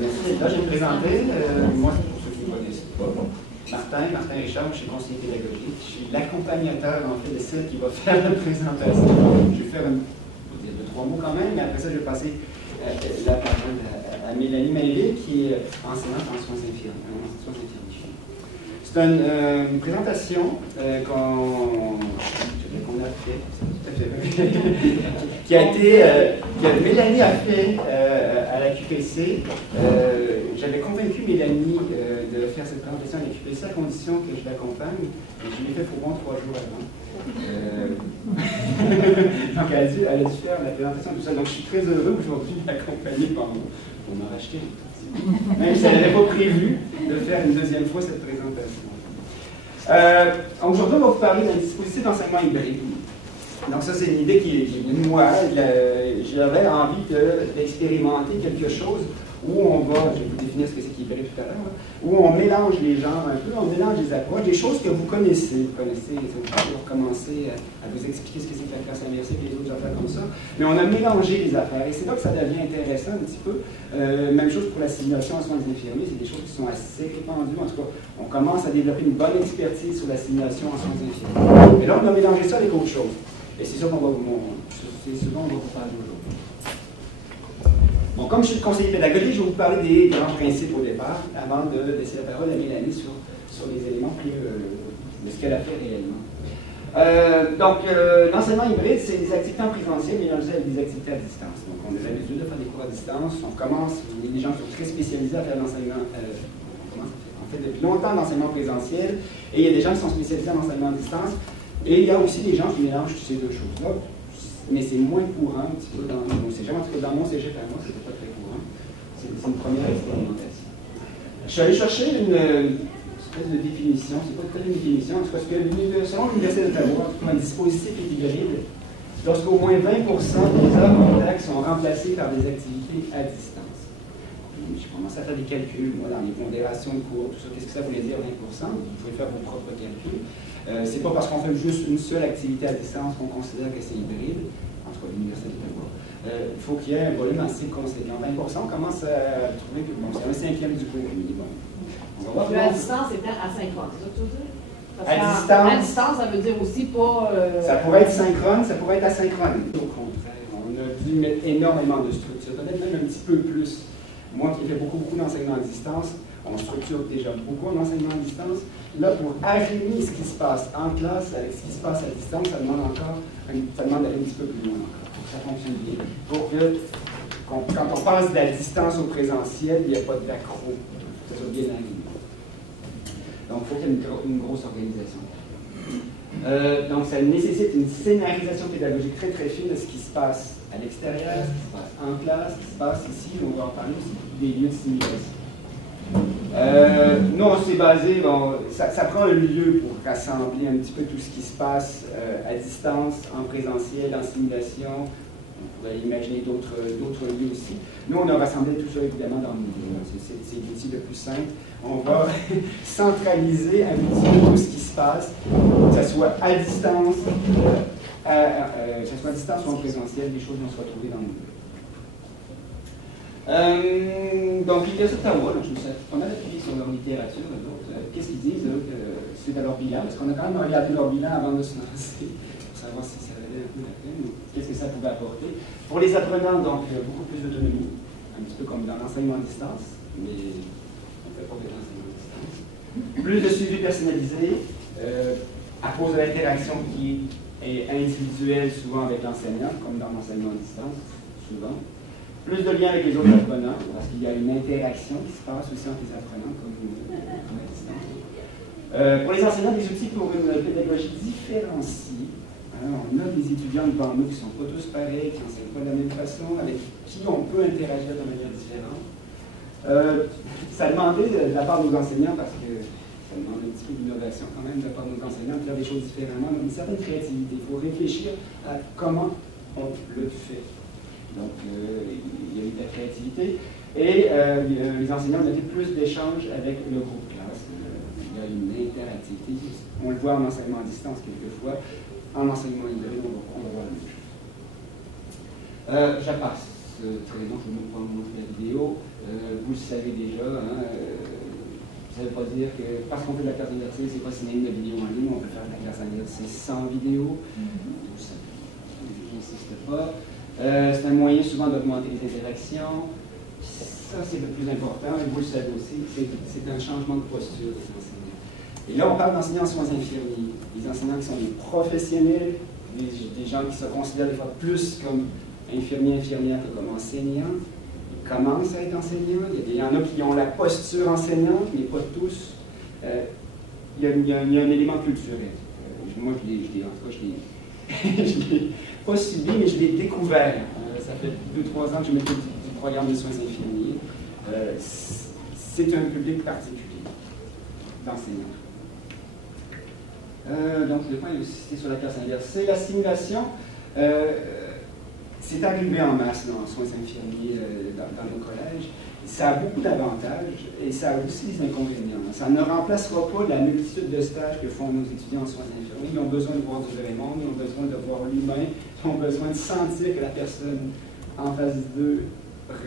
Merci d'être là. Je vais me présenter. Moi, pour ceux qui ne me connaissent pas, Martin Richard, je suis conseiller pédagogique. Je suis l'accompagnateur, en fait, de celle qui va faire la présentation. Je vais faire deux, trois mots quand même, mais après ça, je vais passer la parole à Mélanie Mainville, qui est enseignante en soins infirmiers. C'est une présentation qu'on a fait, que Mélanie a fait à la QPC. J'avais convaincu Mélanie de faire cette présentation à la QPC à condition que je l'accompagne. Et je l'ai fait pour bon 3 jours avant. Donc elle a dû faire la présentation tout ça. Donc je suis très heureux aujourd'hui de l'accompagner pour m'en racheter. Même si elle n'avait pas prévu de faire une deuxième fois cette présentation. Aujourd'hui, on va vous parler d'un dispositif d'enseignement hybride. Donc ça, c'est une idée qui est venue de moi. J'avais envie d'expérimenter quelque chose où on va, je vais vous définir ce que c'est qu'hybride tout à l'heure, où on mélange les genres un peu, on mélange les approches, des choses que vous connaissez. Vous connaissez, je vais recommencer à vous expliquer ce que c'est que la classe inversée et les autres affaires comme ça. Mais on a mélangé les affaires et c'est là que ça devient intéressant un petit peu. Même chose pour la simulation en soins infirmiers, c'est des choses qui sont assez répandues. En tout cas, on commence à développer une bonne expertise sur la simulation en soins infirmiers. Et là, on a mélangé ça avec autre chose. Et c'est ça qu'on va vous parler aujourd'hui. Bon, comme je suis conseiller pédagogique, je vais vous parler des grands principes au départ, avant de laisser la parole à Mélanie sur les éléments de ce qu'elle a fait réellement. L'enseignement hybride, c'est des activités en présentiel mélangées avec des activités à distance. Donc, on a l'habitude de faire des cours à distance. On commence, il y a des gens qui sont très spécialisés à faire l'enseignement. On fait depuis longtemps l'enseignement présentiel, et il y a des gens qui sont spécialisés en enseignement à distance. Et il y a aussi des gens qui mélangent ces deux choses-là. Mais c'est moins courant un petit peu dans mon cégep. En tout cas, dans mon cégep à moi, c'était pas très courant. C'est une première expérimentation. Je suis allé chercher une espèce de définition, c'est pas tout à fait une définition, c'est parce que selon l'Université d'Ottawa, un dispositif est hybride lorsqu'au moins 20% des heures de contact sont remplacées par des activités à distance. J'ai commencé à faire des calculs, moi, dans les pondérations de cours, tout ça. Qu'est-ce que ça voulait dire 20%? Vous pouvez faire vos propres calculs. C'est pas parce qu'on fait juste une seule activité à distance qu'on considère que c'est hybride, en tout cas l'Université d'Ottawa. Il faut qu'il y ait un volume assez conséquent. 20%, on commence à trouver que bon, c'est un cinquième du cours minimum. À distance, c'est à synchrone, c'est ça que tu veux dire? Parce à distance, ça veut dire aussi pas... Ça pourrait être synchrone, ça pourrait être asynchrone. Au contraire, on a dû mettre énormément de structure, peut-être même un petit peu plus. Moi qui ai fait beaucoup d'enseignement à distance, on structure déjà beaucoup en enseignement à distance. Là, pour arrimer ce qui se passe en classe avec ce qui se passe à distance, ça demande d'aller un petit peu plus loin encore, pour que ça fonctionne bien. Pour que, quand on passe de la distance au présentiel, il n'y a pas d'accro, que ça soit bien animé. Donc, il faut qu'il y ait une grosse organisation. Donc, ça nécessite une scénarisation pédagogique très très fine de ce qui se passe à l'extérieur, ce qui se passe en classe, ce qui se passe ici, on va en parler aussi des lieux de simulation. Nous, on s'est basé, ça prend un lieu pour rassembler un petit peu tout ce qui se passe à distance, en présentiel, en simulation. On pourrait imaginer d'autres lieux aussi. Nous, on a rassemblé tout ça évidemment dans Moodle. C'est l'outil le plus simple. On va centraliser un petit peu tout ce qui se passe, que ce soit à distance, ou en présentiel, des choses vont se retrouver dans Moodle. Donc, l'Université d'Ottawa, je me suis pas mal appuyé sur leur littérature, qu'est-ce qu'ils disent, suite à leur bilan, parce qu'on a quand même regardé leur bilan avant de se lancer, pour savoir si ça valait un peu la peine, ou qu'est-ce que ça pouvait apporter. Pour les apprenants, donc, beaucoup plus d'autonomie, un petit peu comme dans l'enseignement à distance, mais on ne fait pas que l'enseignement à distance. Plus de suivi personnalisé, à cause de l'interaction qui est individuelle, souvent avec l'enseignant, comme dans l'enseignement à distance, souvent. Plus de liens avec les autres apprenants, parce qu'il y a une interaction qui se passe aussi entre les apprenants, comme à distance. Pour les enseignants, des outils pour une pédagogie différenciée. Alors, on a des étudiants devant nous qui ne sont pas tous pareils, qui n'enseignent pas de la même façon, avec qui on peut interagir de manière différente. Ça demandait de la part de nos enseignants, parce que ça demande un petit peu d'innovation quand même de la part de nos enseignants, de faire des choses différemment, donc une certaine créativité. Il faut réfléchir à comment on le fait. Donc, il y a eu de la créativité. Et les enseignants ont été plus d'échanges avec le groupe classe. Il y a une interactivité. On le voit en enseignement à distance quelquefois. En enseignement hybride, on va voir la même chose. Je passe. ce traîneau, je ne vais pas vous montrer la vidéo, vous le savez déjà, hein, ça ne veut pas dire que parce qu'on fait de la carte inversée, c'est pas synonyme de vidéo en ligne, on peut faire de la carte inversée sans vidéo. J'insiste pas. C'est un moyen souvent d'augmenter les interactions. Ça, c'est le plus important, et vous le savez aussi, c'est un changement de posture des enseignants. Et là, on parle d'enseignants en soins infirmiers, des enseignants qui sont des professionnels, des gens qui se considèrent des fois plus comme infirmiers, infirmières que comme enseignants. Ils commencent à être enseignants. Il y en a qui ont la posture enseignante, mais pas tous. Il y a un élément culturel. Moi, en tout cas, je l'ai pas subi, mais je l'ai découvert. Ça fait 2-3 ans que je m'occupe du programme de soins infirmiers. C'est un public particulier d'enseignants. Donc, le point est cité sur la classe inversée. La simulation, c'est arrivé en masse en soins infirmiers dans nos collèges. Ça a beaucoup d'avantages et ça a aussi des inconvénients. Ça ne remplacera pas la multitude de stages que font nos étudiants en soins infirmiers. Ils ont besoin de voir du vrai monde, ils ont besoin de voir l'humain, ils ont besoin de sentir que la personne en face d'eux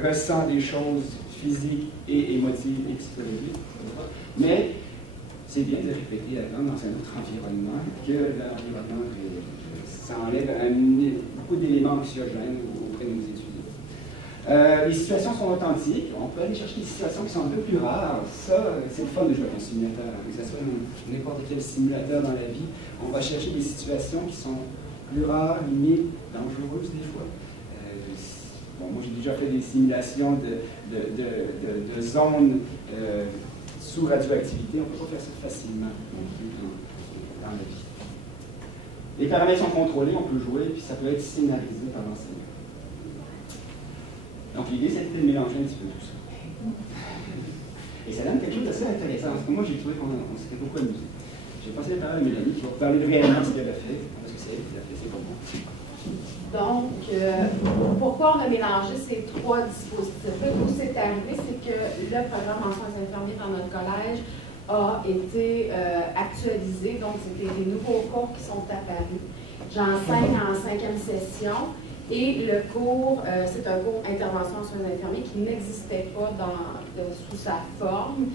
ressent des choses physiques et émotives et psychologiques. Mais c'est bien de répéter dans un autre environnement que l'environnement réel. Ça enlève beaucoup d'éléments anxiogènes auprès de nos étudiants. Les situations sont authentiques. On peut aller chercher des situations qui sont un peu plus rares. Ça, c'est le fun de jouer avec un simulateur. Que ce soit n'importe quel simulateur dans la vie, on va chercher des situations qui sont plus rares, limites, dangereuses des fois. Bon, moi, j'ai déjà fait des simulations de zones sous radioactivité. On ne peut pas faire ça facilement dans la vie. Les paramètres sont contrôlés, on peut jouer, puis ça peut être scénarisé par l'enseignant. Donc l'idée, c'était de mélanger un petit peu tout ça. Et ça donne quelque chose d'assez intéressant, parce que moi, j'ai trouvé qu'on s'était beaucoup amusé. J'ai passé la parole à Mélanie, qui va vous parler réellement de ce qu'elle a fait, parce que c'est elle qui l'a fait, c'est pas moi. Donc, pourquoi on a mélangé ces trois dispositifs-là? D'où c'est arrivé, c'est que le programme en soins infirmiers dans notre collège a été actualisé, donc c'était des nouveaux cours qui sont apparus. J'enseigne en 5e session et le cours, c'est un cours intervention en soins infirmiers qui n'existait pas sous sa forme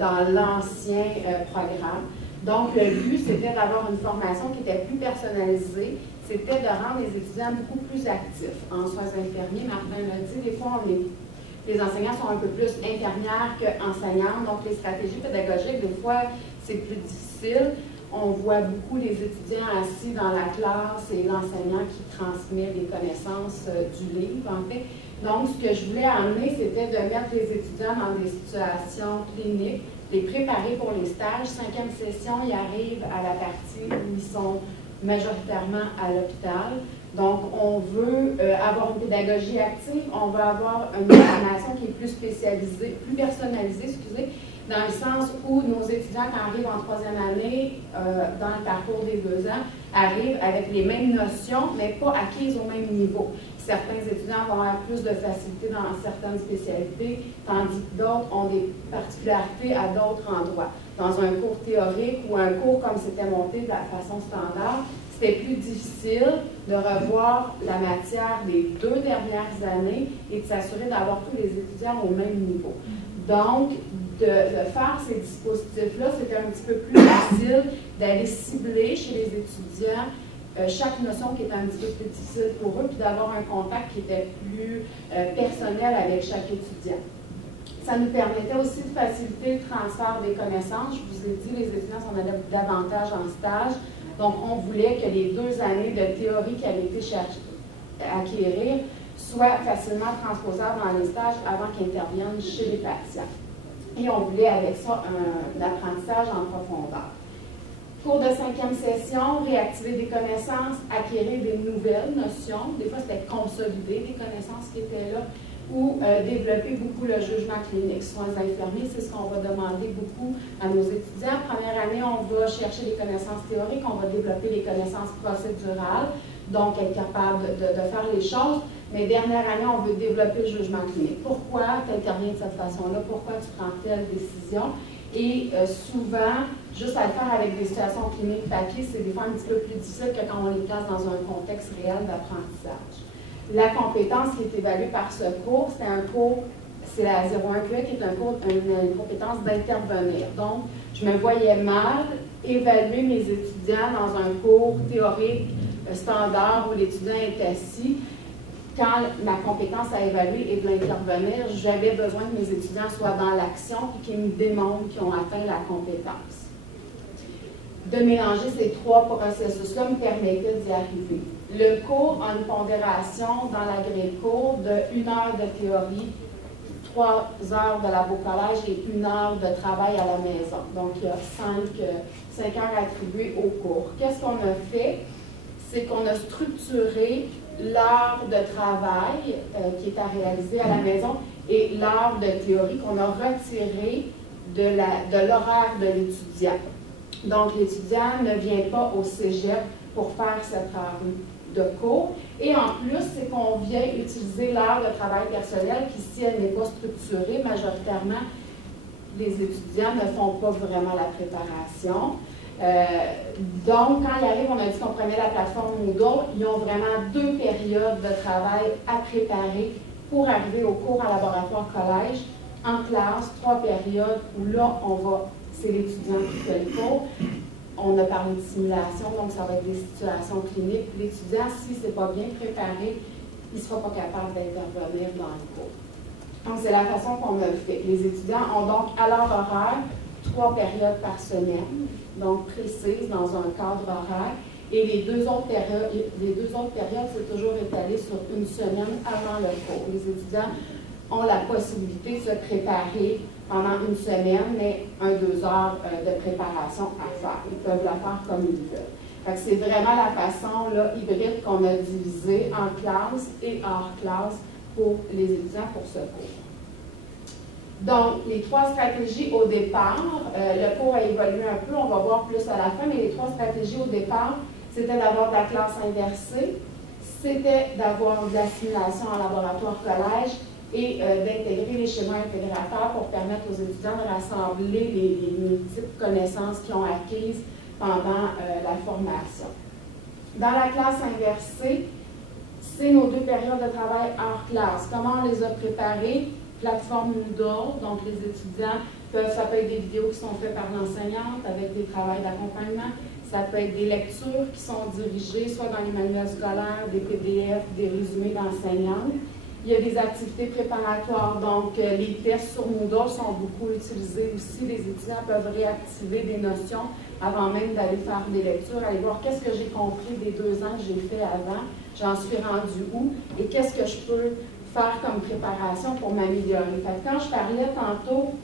dans l'ancien programme. Donc, le but, c'était d'avoir une formation qui était plus personnalisée, c'était de rendre les étudiants beaucoup plus actifs en soins infirmiers. Martin l'a dit, des fois, les enseignants sont un peu plus infirmières qu'enseignantes, donc les stratégies pédagogiques, des fois, c'est plus difficile. On voit beaucoup les étudiants assis dans la classe et l'enseignant qui transmet les connaissances du livre, en fait. Donc, ce que je voulais amener, c'était de mettre les étudiants dans des situations cliniques, les préparer pour les stages. 5e session, ils arrivent à la partie où ils sont majoritairement à l'hôpital. Donc, on veut avoir une pédagogie active, on veut avoir une formation qui est plus spécialisée, plus personnalisée, excusez, dans le sens où nos étudiants, quand arrivent en 3e année, dans le parcours des 2 ans, arrivent avec les mêmes notions, mais pas acquises au même niveau. Certains étudiants vont avoir plus de facilité dans certaines spécialités, tandis que d'autres ont des particularités à d'autres endroits. Dans un cours théorique ou un cours comme c'était monté de la façon standard, c'était plus difficile de revoir la matière des 2 dernières années et de s'assurer d'avoir tous les étudiants au même niveau. Donc, de faire ces dispositifs-là, c'était un petit peu plus facile d'aller cibler chez les étudiants chaque notion qui était un petit peu plus difficile pour eux, puis d'avoir un contact qui était plus personnel avec chaque étudiant. Ça nous permettait aussi de faciliter le transfert des connaissances. Je vous ai dit, les étudiants s'en allaient davantage en stage. Donc, on voulait que les 2 années de théorie qui avaient été acquérir soient facilement transposables dans les stages avant qu'ils interviennent chez les patients. Et on voulait avec ça un apprentissage en profondeur. Cours de 5e session, réactiver des connaissances, acquérir des nouvelles notions. Des fois, c'était consolider des connaissances qui étaient là ou développer beaucoup le jugement clinique. Soins infirmiers, c'est ce qu'on va demander beaucoup à nos étudiants. Première année, on va chercher les connaissances théoriques, on va développer les connaissances procédurales, donc être capable de faire les choses. Mais dernière année, on veut développer le jugement clinique. Pourquoi tu interviens de cette façon-là? Pourquoi tu prends telle décision? Et souvent, juste à le faire avec des situations cliniques papier, c'est des fois un petit peu plus difficile que quand on les place dans un contexte réel d'apprentissage. La compétence qui est évaluée par ce cours, c'est un cours, c'est la 01QE qui est un cours, une compétence d'intervenir. Donc, je me voyais mal évaluer mes étudiants dans un cours théorique standard où l'étudiant est assis. Quand ma compétence à évaluer est de l'intervenir, j'avais besoin que mes étudiants soient dans l'action et qu'ils me démontrent qu'ils ont atteint la compétence. De mélanger ces trois processus-là me permettait d'y arriver. Le cours a une pondération dans la grille cours de 1 heure de théorie, 3 heures de labo-collège et 1 heure de travail à la maison. Donc, il y a 5 heures attribuées au cours. Qu'est-ce qu'on a fait? C'est qu'on a structuré l'heure de travail qui est à réaliser à la maison et l'heure de théorie qu'on a retirée de l'horaire de l'étudiant. Donc, l'étudiant ne vient pas au cégep pour faire cette heure de cours. Et en plus, c'est qu'on vient utiliser l'heure de travail personnel qui, si elle n'est pas structurée, majoritairement, les étudiants ne font pas vraiment la préparation. Donc, quand ils arrivent, on a dit qu'on prenait la plateforme Moodle, ils ont vraiment 2 périodes de travail à préparer pour arriver au cours à laboratoire collège. En classe, 3 périodes où là, c'est l'étudiant qui fait le cours. On a parlé de simulation, donc ça va être des situations cliniques. L'étudiant, si ce n'est pas bien préparé, il ne sera pas capable d'intervenir dans le cours. Donc, c'est la façon qu'on a fait. Les étudiants ont donc à leur horaire 3 périodes par semaine, donc précises dans un cadre horaire. Et les deux autres périodes, c'est toujours étalé sur une semaine avant le cours. Les étudiants ont la possibilité de se préparer pendant une semaine, mais 1-2 heures de préparation à faire. Ils peuvent la faire comme ils veulent. C'est vraiment la façon là, hybride qu'on a divisé en classe et hors classe pour les étudiants pour ce cours. Donc, les 3 stratégies au départ, le cours a évolué un peu, on va voir plus à la fin, mais les 3 stratégies au départ, c'était d'avoir de la classe inversée, c'était d'avoir de la simulation en laboratoire collège et d'intégrer les schémas intégrateurs pour permettre aux étudiants de rassembler les multiples connaissances qu'ils ont acquises pendant la formation. Dans la classe inversée, c'est nos 2 périodes de travail hors classe. Comment on les a préparées? Plateforme Moodle, donc les étudiants ça peut être des vidéos qui sont faites par l'enseignante avec des travaux d'accompagnement, ça peut être des lectures qui sont dirigées soit dans les manuels scolaires, des PDF, des résumés d'enseignants. Il y a des activités préparatoires, donc les tests sur Moodle sont beaucoup utilisés aussi. Les étudiants peuvent réactiver des notions avant même d'aller faire des lectures, aller voir qu'est-ce que j'ai compris des 2 ans que j'ai fait avant, j'en suis rendu où et qu'est-ce que je peux faire comme préparation pour m'améliorer. Quand je parlais tantôt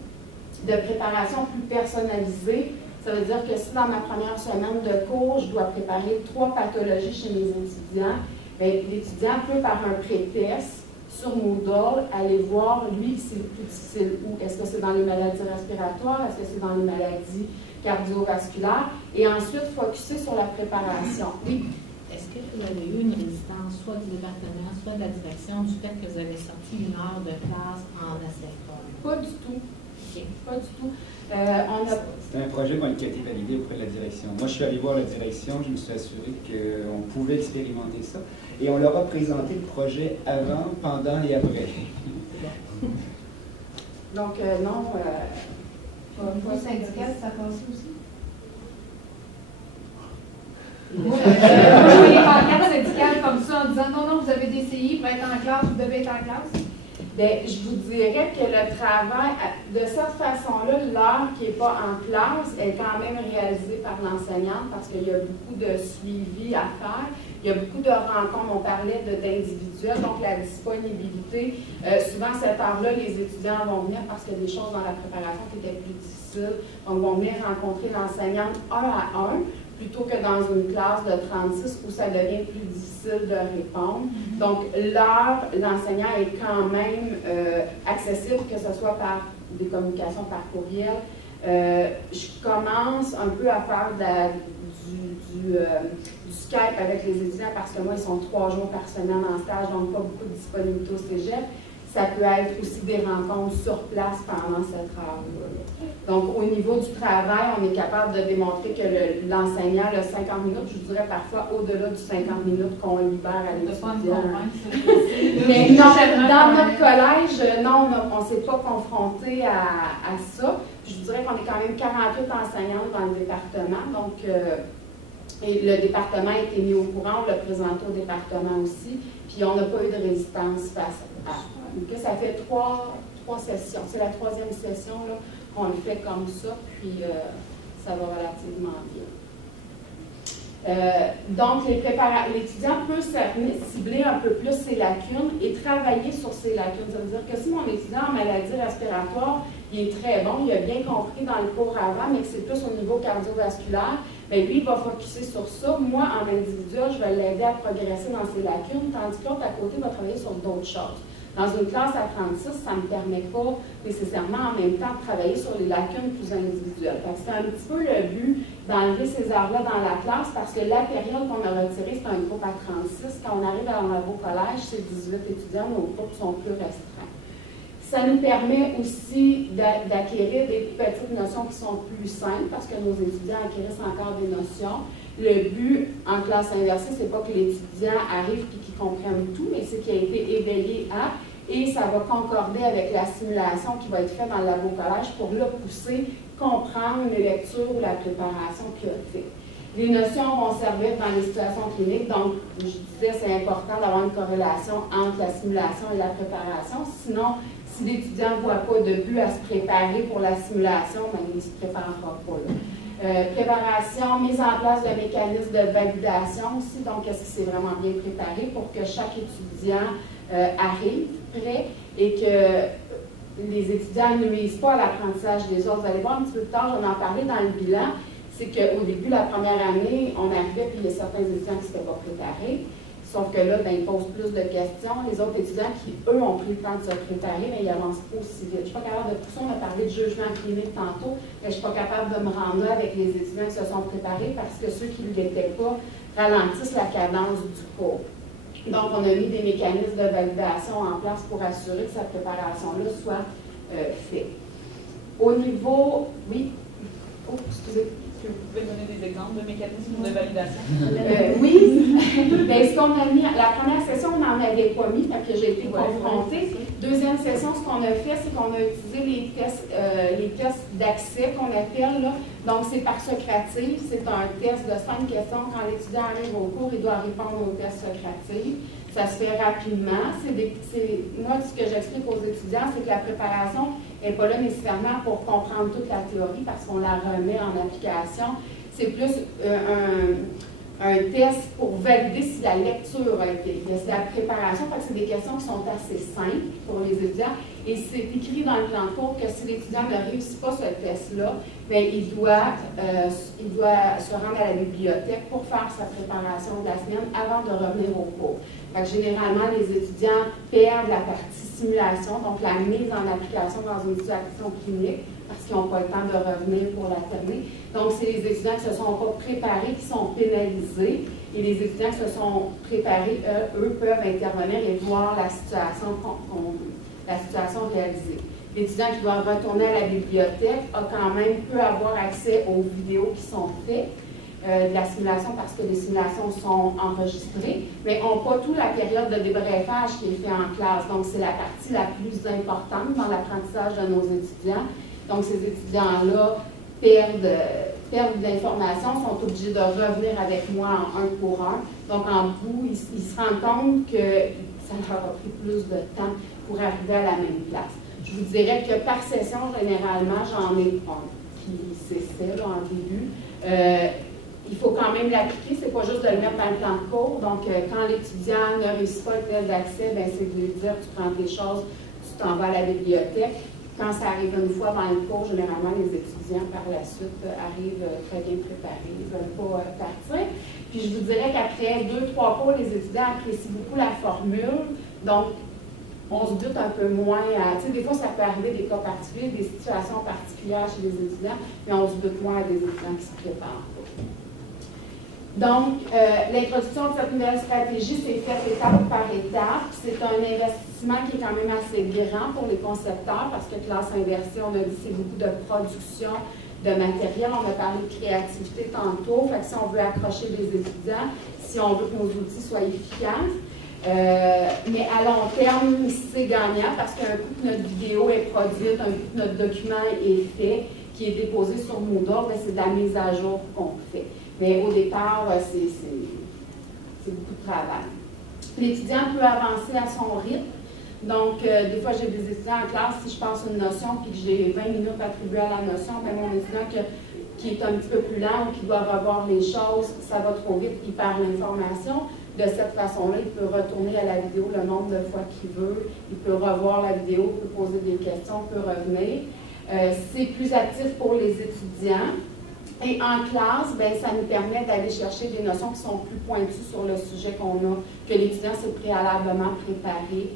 de préparation plus personnalisée, ça veut dire que si dans ma première semaine de cours, je dois préparer 3 pathologies chez mes étudiants, l'étudiant peut, par un pré-test sur Moodle, aller voir, lui, c'est le plus difficile où. Est-ce que c'est dans les maladies respiratoires? Est-ce que c'est dans les maladies cardiovasculaires? Et ensuite, focuser sur la préparation. Oui. Est-ce que vous avez eu une résistance, soit du département, soit de la direction, du fait que vous avez sorti 1 heure de classe en asynchrone? Pas du tout. Okay. Pas du tout. C'était un projet qui a été validé auprès de la direction. Moi, je suis allé voir la direction, je me suis assuré qu'on pouvait expérimenter ça. Et on leur a présenté le projet avant, pendant et après. Donc, non. Au niveau syndical, ça passe aussi? Moi, je voyais pas la carte syndicale comme ça en disant non, vous avez des CI pour être en classe, vous devez être en classe. Bien, je vous dirais que le travail, de cette façon-là, l'heure qui n'est pas en classe est quand même réalisée par l'enseignante parce qu'il y a beaucoup de suivi à faire. Il y a beaucoup de rencontres, on parlait d'individuels, donc la disponibilité. Souvent, cette heure-là, les étudiants vont venir parce qu'il y a des choses dans la préparation qui étaient plus difficiles. Donc, vont venir rencontrer l'enseignante 1 à 1. Plutôt que dans une classe de 36 où ça devient plus difficile de répondre. Donc, l'heure, l'enseignant est quand même accessible, que ce soit par des communications par courriel. Je commence un peu à faire du Skype avec les étudiants parce que moi, ils sont 3 jours par semaine en stage, donc pas beaucoup de disponibilité au cégep. Ça peut être aussi des rencontres sur place pendant cette heure-là. Donc, au niveau du travail, on est capable de démontrer que l'enseignant, le 50 minutes, je dirais parfois au-delà du 50 minutes qu'on libère à l'étudiant. Mais non, dans notre collège, non, on ne s'est pas confronté à ça. Je dirais qu'on est quand même 48 enseignants dans le département. Donc, et le département a été mis au courant, on l'a présenté au département aussi. Puis, on n'a pas eu de résistance face à. Donc, ça fait trois sessions. C'est la 3e session là, qu'on le fait comme ça, puis ça va relativement bien. Donc, l'étudiant peut cibler un peu plus ses lacunes et travailler sur ses lacunes. Ça veut dire que si mon étudiant en maladie respiratoire, il est très bon, il a bien compris dans le cours avant, mais que c'est plus au niveau cardiovasculaire, bien lui, il va focuser sur ça. Moi, en individuel, je vais l'aider à progresser dans ses lacunes, tandis que l'autre à côté va travailler sur d'autres choses. Dans une classe à 36, ça ne me permet pas nécessairement en même temps de travailler sur les lacunes plus individuelles. C'est un petit peu le but d'enlever ces heures-là dans la classe parce que la période qu'on a retirée, c'est un groupe à 36. Quand on arrive à un nouveau collège, c'est 18 étudiants, nos groupes sont plus restreints. Ça nous permet aussi d'acquérir des petites notions qui sont plus simples parce que nos étudiants acquérissent encore des notions. Le but en classe inversée, c'est pas que l'étudiant arrive et qu'il comprenne tout, mais c'est qu'il a été éveillé à, et ça va concorder avec la simulation qui va être faite dans le labo-collège pour le pousser, comprendre les lectures ou la préparation qu'il a fait. Les notions vont servir dans les situations cliniques, donc je disais c'est important d'avoir une corrélation entre la simulation et la préparation, sinon si l'étudiant ne voit pas de but à se préparer pour la simulation, ben, il ne se préparera pas. Là. Préparation, mise en place de mécanismes de validation aussi, donc est-ce que c'est vraiment bien préparé pour que chaque étudiant arrive prêt et que les étudiants ne nuisent pas à l'apprentissage des autres. Vous allez voir un petit peu plus tard, j'en ai parlé dans le bilan, c'est qu'au début, la première année, on arrivait puis il y a certains étudiants qui ne s'étaient pas préparés. Sauf que là, ben, ils posent plus de questions. Les autres étudiants qui, eux, ont pris le temps de se préparer, mais ils avancent pas aussi vite. Je ne suis pas capable de pousser. On a parlé de jugement clinique tantôt, mais je ne suis pas capable de me rendre là avec les étudiants qui se sont préparés parce que ceux qui ne l'étaient pas ralentissent la cadence du cours. Donc, on a mis des mécanismes de validation en place pour assurer que cette préparation-là soit faite. Au niveau... Oui? Oh, excusez. Est-ce que vous pouvez donner des exemples de mécanismes de validation? Oui. Bien, ce qu'on a mis, la première session, on n'en avait pas mis, parce que j'ai été confrontée. Deuxième session, ce qu'on a fait, c'est qu'on a utilisé les tests d'accès qu'on appelle. Là. Donc, c'est par Socrative. C'est un test de 5 questions. Quand l'étudiant arrive au cours, il doit répondre au test Socrative. Ça se fait rapidement. Moi, ce que j'explique aux étudiants, c'est que la préparation n'est pas là nécessairement pour comprendre toute la théorie parce qu'on la remet en application. C'est plus un test pour valider si la lecture a été faite. C'est la préparation, parce que c'est des questions qui sont assez simples pour les étudiants. Et c'est écrit dans le plan de cours que si l'étudiant ne réussit pas ce test-là, il doit se rendre à la bibliothèque pour faire sa préparation de la semaine avant de revenir au cours. Donc, généralement, les étudiants perdent la partie simulation, donc la mise en application dans une situation clinique, parce qu'ils n'ont pas le temps de revenir pour la terminer. Donc, c'est les étudiants qui ne se sont pas préparés qui sont pénalisés, et les étudiants qui se sont préparés, eux, peuvent intervenir et voir la situation réalisée. L'étudiant qui doit retourner à la bibliothèque peut avoir accès aux vidéos qui sont faites de la simulation parce que les simulations sont enregistrées, mais n'ont pas toute la période de débriefage qui est fait en classe. Donc, c'est la partie la plus importante dans l'apprentissage de nos étudiants. Donc, ces étudiants-là perdent de l'information, sont obligés de revenir avec moi en 1 pour 1. Donc, en bout, ils se rendent compte que ça leur a pris plus de temps pour arriver à la même place. Je vous dirais que par session, généralement, j'en ai un qui s'essaie en début. Il faut quand même l'appliquer, c'est pas juste de le mettre dans le plan de cours. Donc, quand l'étudiant ne réussit pas le test d'accès, c'est de lui dire, tu prends tes choses, tu t'en vas à la bibliothèque. Quand ça arrive une fois dans le cours, généralement, les étudiants, par la suite, arrivent très bien préparés, ils ne veulent pas partir. Puis, je vous dirais qu'après 2-3 cours, les étudiants apprécient beaucoup la formule. Donc, on se doute un peu moins tu sais, des fois, ça peut arriver des cas particuliers, des situations particulières chez les étudiants, mais on se doute moins à des étudiants qui se préparent. Donc, l'introduction de cette nouvelle stratégie s'est faite étape par étape. C'est un investissement qui est quand même assez grand pour les concepteurs parce que classe inversée, on a dit, c'est beaucoup de production de matériel. On a parlé de créativité tantôt. Fait que si on veut accrocher les étudiants, si on veut que nos outils soient efficaces, mais à long terme, c'est gagnant parce qu'un coup que notre vidéo est produite, un coup que notre document est fait, qui est déposé sur Moodle, c'est de la mise à jour qu'on fait. Mais au départ, c'est beaucoup de travail. L'étudiant peut avancer à son rythme. Donc, des fois, j'ai des étudiants en classe, si je passe une notion puis que j'ai 20 minutes attribuées à la notion, bien, mon étudiant qui est un petit peu plus lent ou qui doit revoir les choses, ça va trop vite, il perd l'information. De cette façon-là, il peut retourner à la vidéo le nombre de fois qu'il veut, il peut revoir la vidéo, il peut poser des questions, il peut revenir. C'est plus actif pour les étudiants. Et en classe, bien, ça nous permet d'aller chercher des notions qui sont plus pointues sur le sujet qu'on a, que l'étudiant s'est préalablement préparé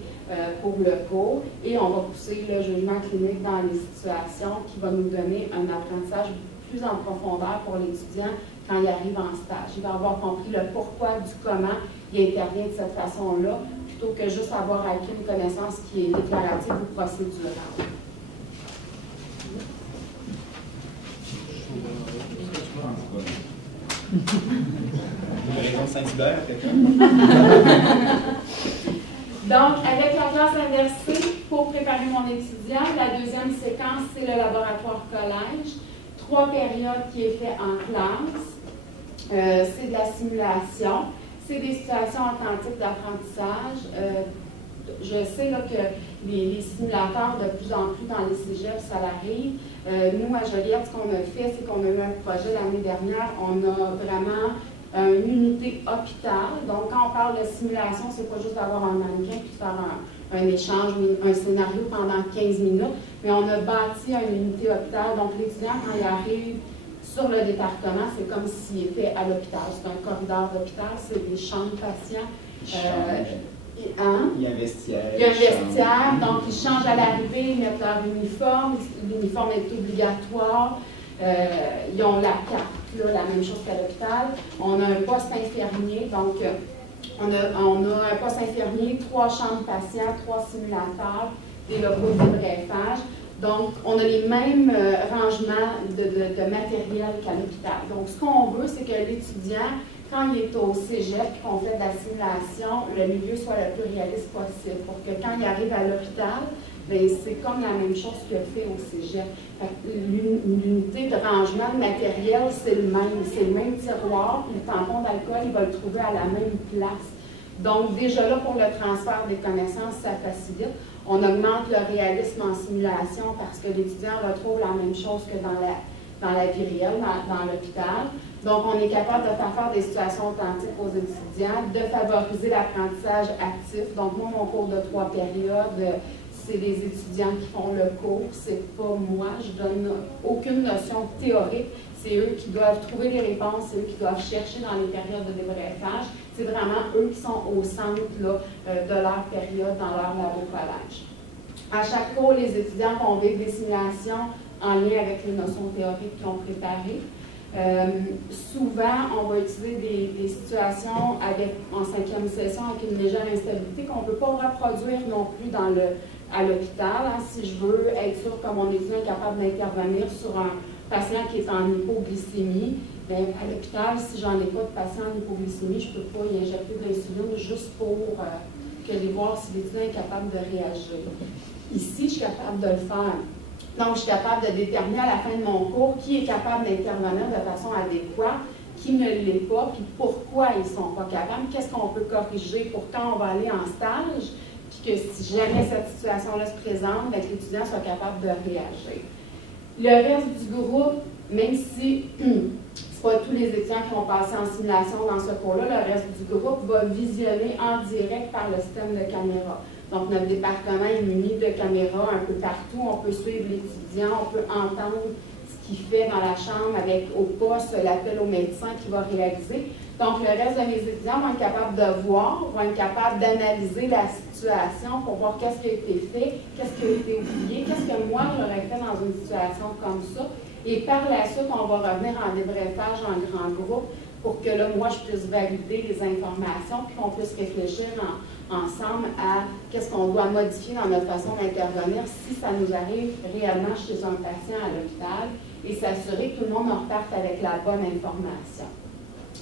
pour le cours. Et on va pousser le jugement clinique dans les situations qui va nous donner un apprentissage plus en profondeur pour l'étudiant quand il arrive en stage. Il va avoir compris le pourquoi du comment il intervient de cette façon-là, plutôt que juste avoir acquis une connaissance qui est déclarative ou procédurale. Une réponse Saint-Hubert, Donc, avec la classe inversée, pour préparer mon étudiant, la deuxième séquence, c'est le laboratoire collège. 3 périodes qui est fait en classe. C'est de la simulation. C'est des situations authentiques d'apprentissage. Je sais là, que les simulateurs, de plus en plus dans les cégeps, ça l'arrive. Nous, à Joliette, ce qu'on a fait, c'est qu'on a eu un projet l'année dernière. On a vraiment une unité hôpital. Donc, quand on parle de simulation, c'est pas juste d'avoir un mannequin et de faire un échange, un scénario pendant 15 minutes, mais on a bâti une unité hôpital. Donc, l'étudiant, quand il arrive sur le département, c'est comme s'il était à l'hôpital. C'est un corridor d'hôpital, c'est des chambres patients. Il y a un vestiaire. Il y a un vestiaire, donc ils changent à l'arrivée, ils mettent leur uniforme. L'uniforme est obligatoire. Ils ont la carte, là, la même chose qu'à l'hôpital. On a un poste infirmier, donc on a un poste infirmier, 3 chambres patients, 3 simulateurs, des locaux de débriefage. Donc, on a les mêmes rangements de matériel qu'à l'hôpital. Donc, ce qu'on veut, c'est que l'étudiant, quand il est au cégep et qu'on fait de la simulation, le milieu soit le plus réaliste possible pour que quand il arrive à l'hôpital, c'est comme la même chose qu'il a fait au cégep. L'unité de rangement de matériel, c'est le même tiroir, le tampon d'alcool, il va le trouver à la même place. Donc, déjà là, pour le transfert des connaissances, ça facilite. On augmente le réalisme en simulation parce que l'étudiant retrouve la même chose que dans la vie réelle, dans l'hôpital. Donc, on est capable de faire des situations authentiques aux étudiants, de favoriser l'apprentissage actif. Donc, moi, mon cours de 3 périodes, c'est des étudiants qui font le cours, c'est pas moi, je donne aucune notion théorique. C'est eux qui doivent trouver les réponses, c'est eux qui doivent chercher dans les périodes de débriefage. C'est vraiment eux qui sont au centre là, de leur période dans leur labo collège. À chaque cours, les étudiants vont vivre des simulations en lien avec les notions théoriques qu'ils ont préparées. Souvent, on va utiliser des situations en 5e session avec une légère instabilité qu'on ne peut pas reproduire non plus à l'hôpital. Si je veux être sûr que mon étudiant est capable d'intervenir sur un patient qui est en hypoglycémie, bien, à l'hôpital, si j'en ai pas de patient en hypoglycémie, je ne peux pas y injecter de l'insuline juste pour voir si l'étudiant est capable de réagir. Ici, je suis capable de le faire. Donc, je suis capable de déterminer à la fin de mon cours qui est capable d'intervenir de façon adéquate, qui ne l'est pas, puis pourquoi ils ne sont pas capables, qu'est-ce qu'on peut corriger pour quand on va aller en stage, puis que si jamais cette situation-là se présente, que l'étudiant soit capable de réagir. Le reste du groupe, même si ce n'est pas tous les étudiants qui vont passer en simulation dans ce cours-là, le reste du groupe va visionner en direct par le système de caméra. Donc, notre département est muni de caméras un peu partout. On peut suivre l'étudiant, on peut entendre ce qu'il fait dans la chambre avec au poste l'appel au médecin qui va réaliser. Donc, le reste de mes étudiants vont être capables de voir, vont être capables d'analyser la situation pour voir qu'est-ce qui a été fait, qu'est-ce qui a été oublié, qu'est-ce que moi j'aurais fait dans une situation comme ça. Et par la suite, on va revenir en débriefage en grand groupe pour que là, moi, je puisse valider les informations, puis qu'on puisse réfléchir ensemble à qu'est-ce qu'on doit modifier dans notre façon d'intervenir si ça nous arrive réellement chez un patient à l'hôpital et s'assurer que tout le monde en reparte avec la bonne information.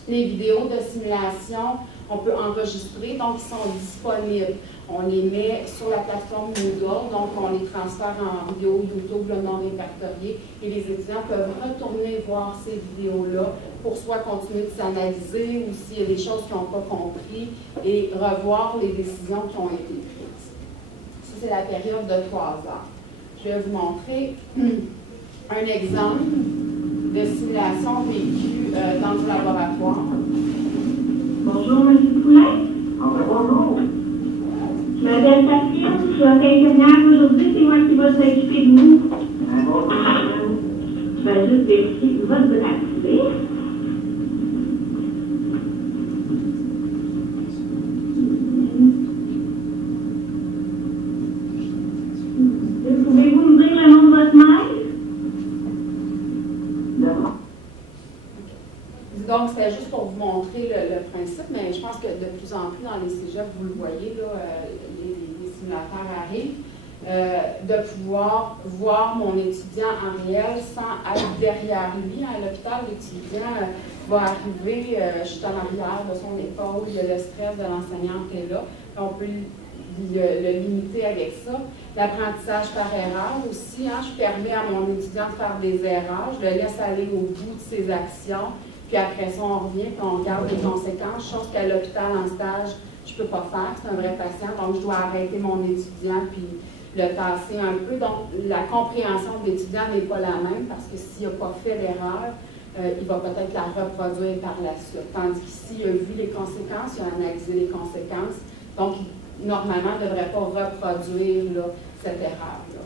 Les vidéos de simulation, on peut enregistrer, donc ils sont disponibles. On les met sur la plateforme Moodle, donc on les transfère en vidéo YouTube non répertoriée et les étudiants peuvent retourner voir ces vidéos-là pour soit continuer de s'analyser ou s'il y a des choses qu'ils n'ont pas compris et revoir les décisions qui ont été prises. Ça, c'est la période de 3 heures. Je vais vous montrer un exemple de simulation vécue dans le laboratoire. Bonjour, M. Poulin. Bonjour. Je m'appelle Catherine, je suis infirmière aujourd'hui, c'est moi qui vais s'occuper de vous. Je vais juste vérifier que votre est activé. Pouvez-vous me dire le nom de votre mère? Donc, c'était juste pour vous montrer le principe, mais je pense que de plus en plus dans les cégeps, vous le voyez, là, les simulateurs arrivent, de pouvoir voir mon étudiant en réel sans être derrière lui. À l'hôpital, l'étudiant va arriver juste en arrière de son épaule, le stress de l'enseignante est là. On peut le limiter avec ça. L'apprentissage par erreur aussi, hein, je permets à mon étudiant de faire des erreurs, je le laisse aller au bout de ses actions. Puis après ça, on revient, puis on regarde les conséquences, chose qu'à l'hôpital en stage, je ne peux pas faire, c'est un vrai patient, donc je dois arrêter mon étudiant, puis le tasser un peu. Donc, la compréhension de l'étudiant n'est pas la même, parce que s'il n'a pas fait d'erreur, il va peut-être la reproduire par la suite. Tandis qu'ici, il a vu les conséquences, il a analysé les conséquences, donc normalement, il ne devrait pas reproduire là, cette erreur-là.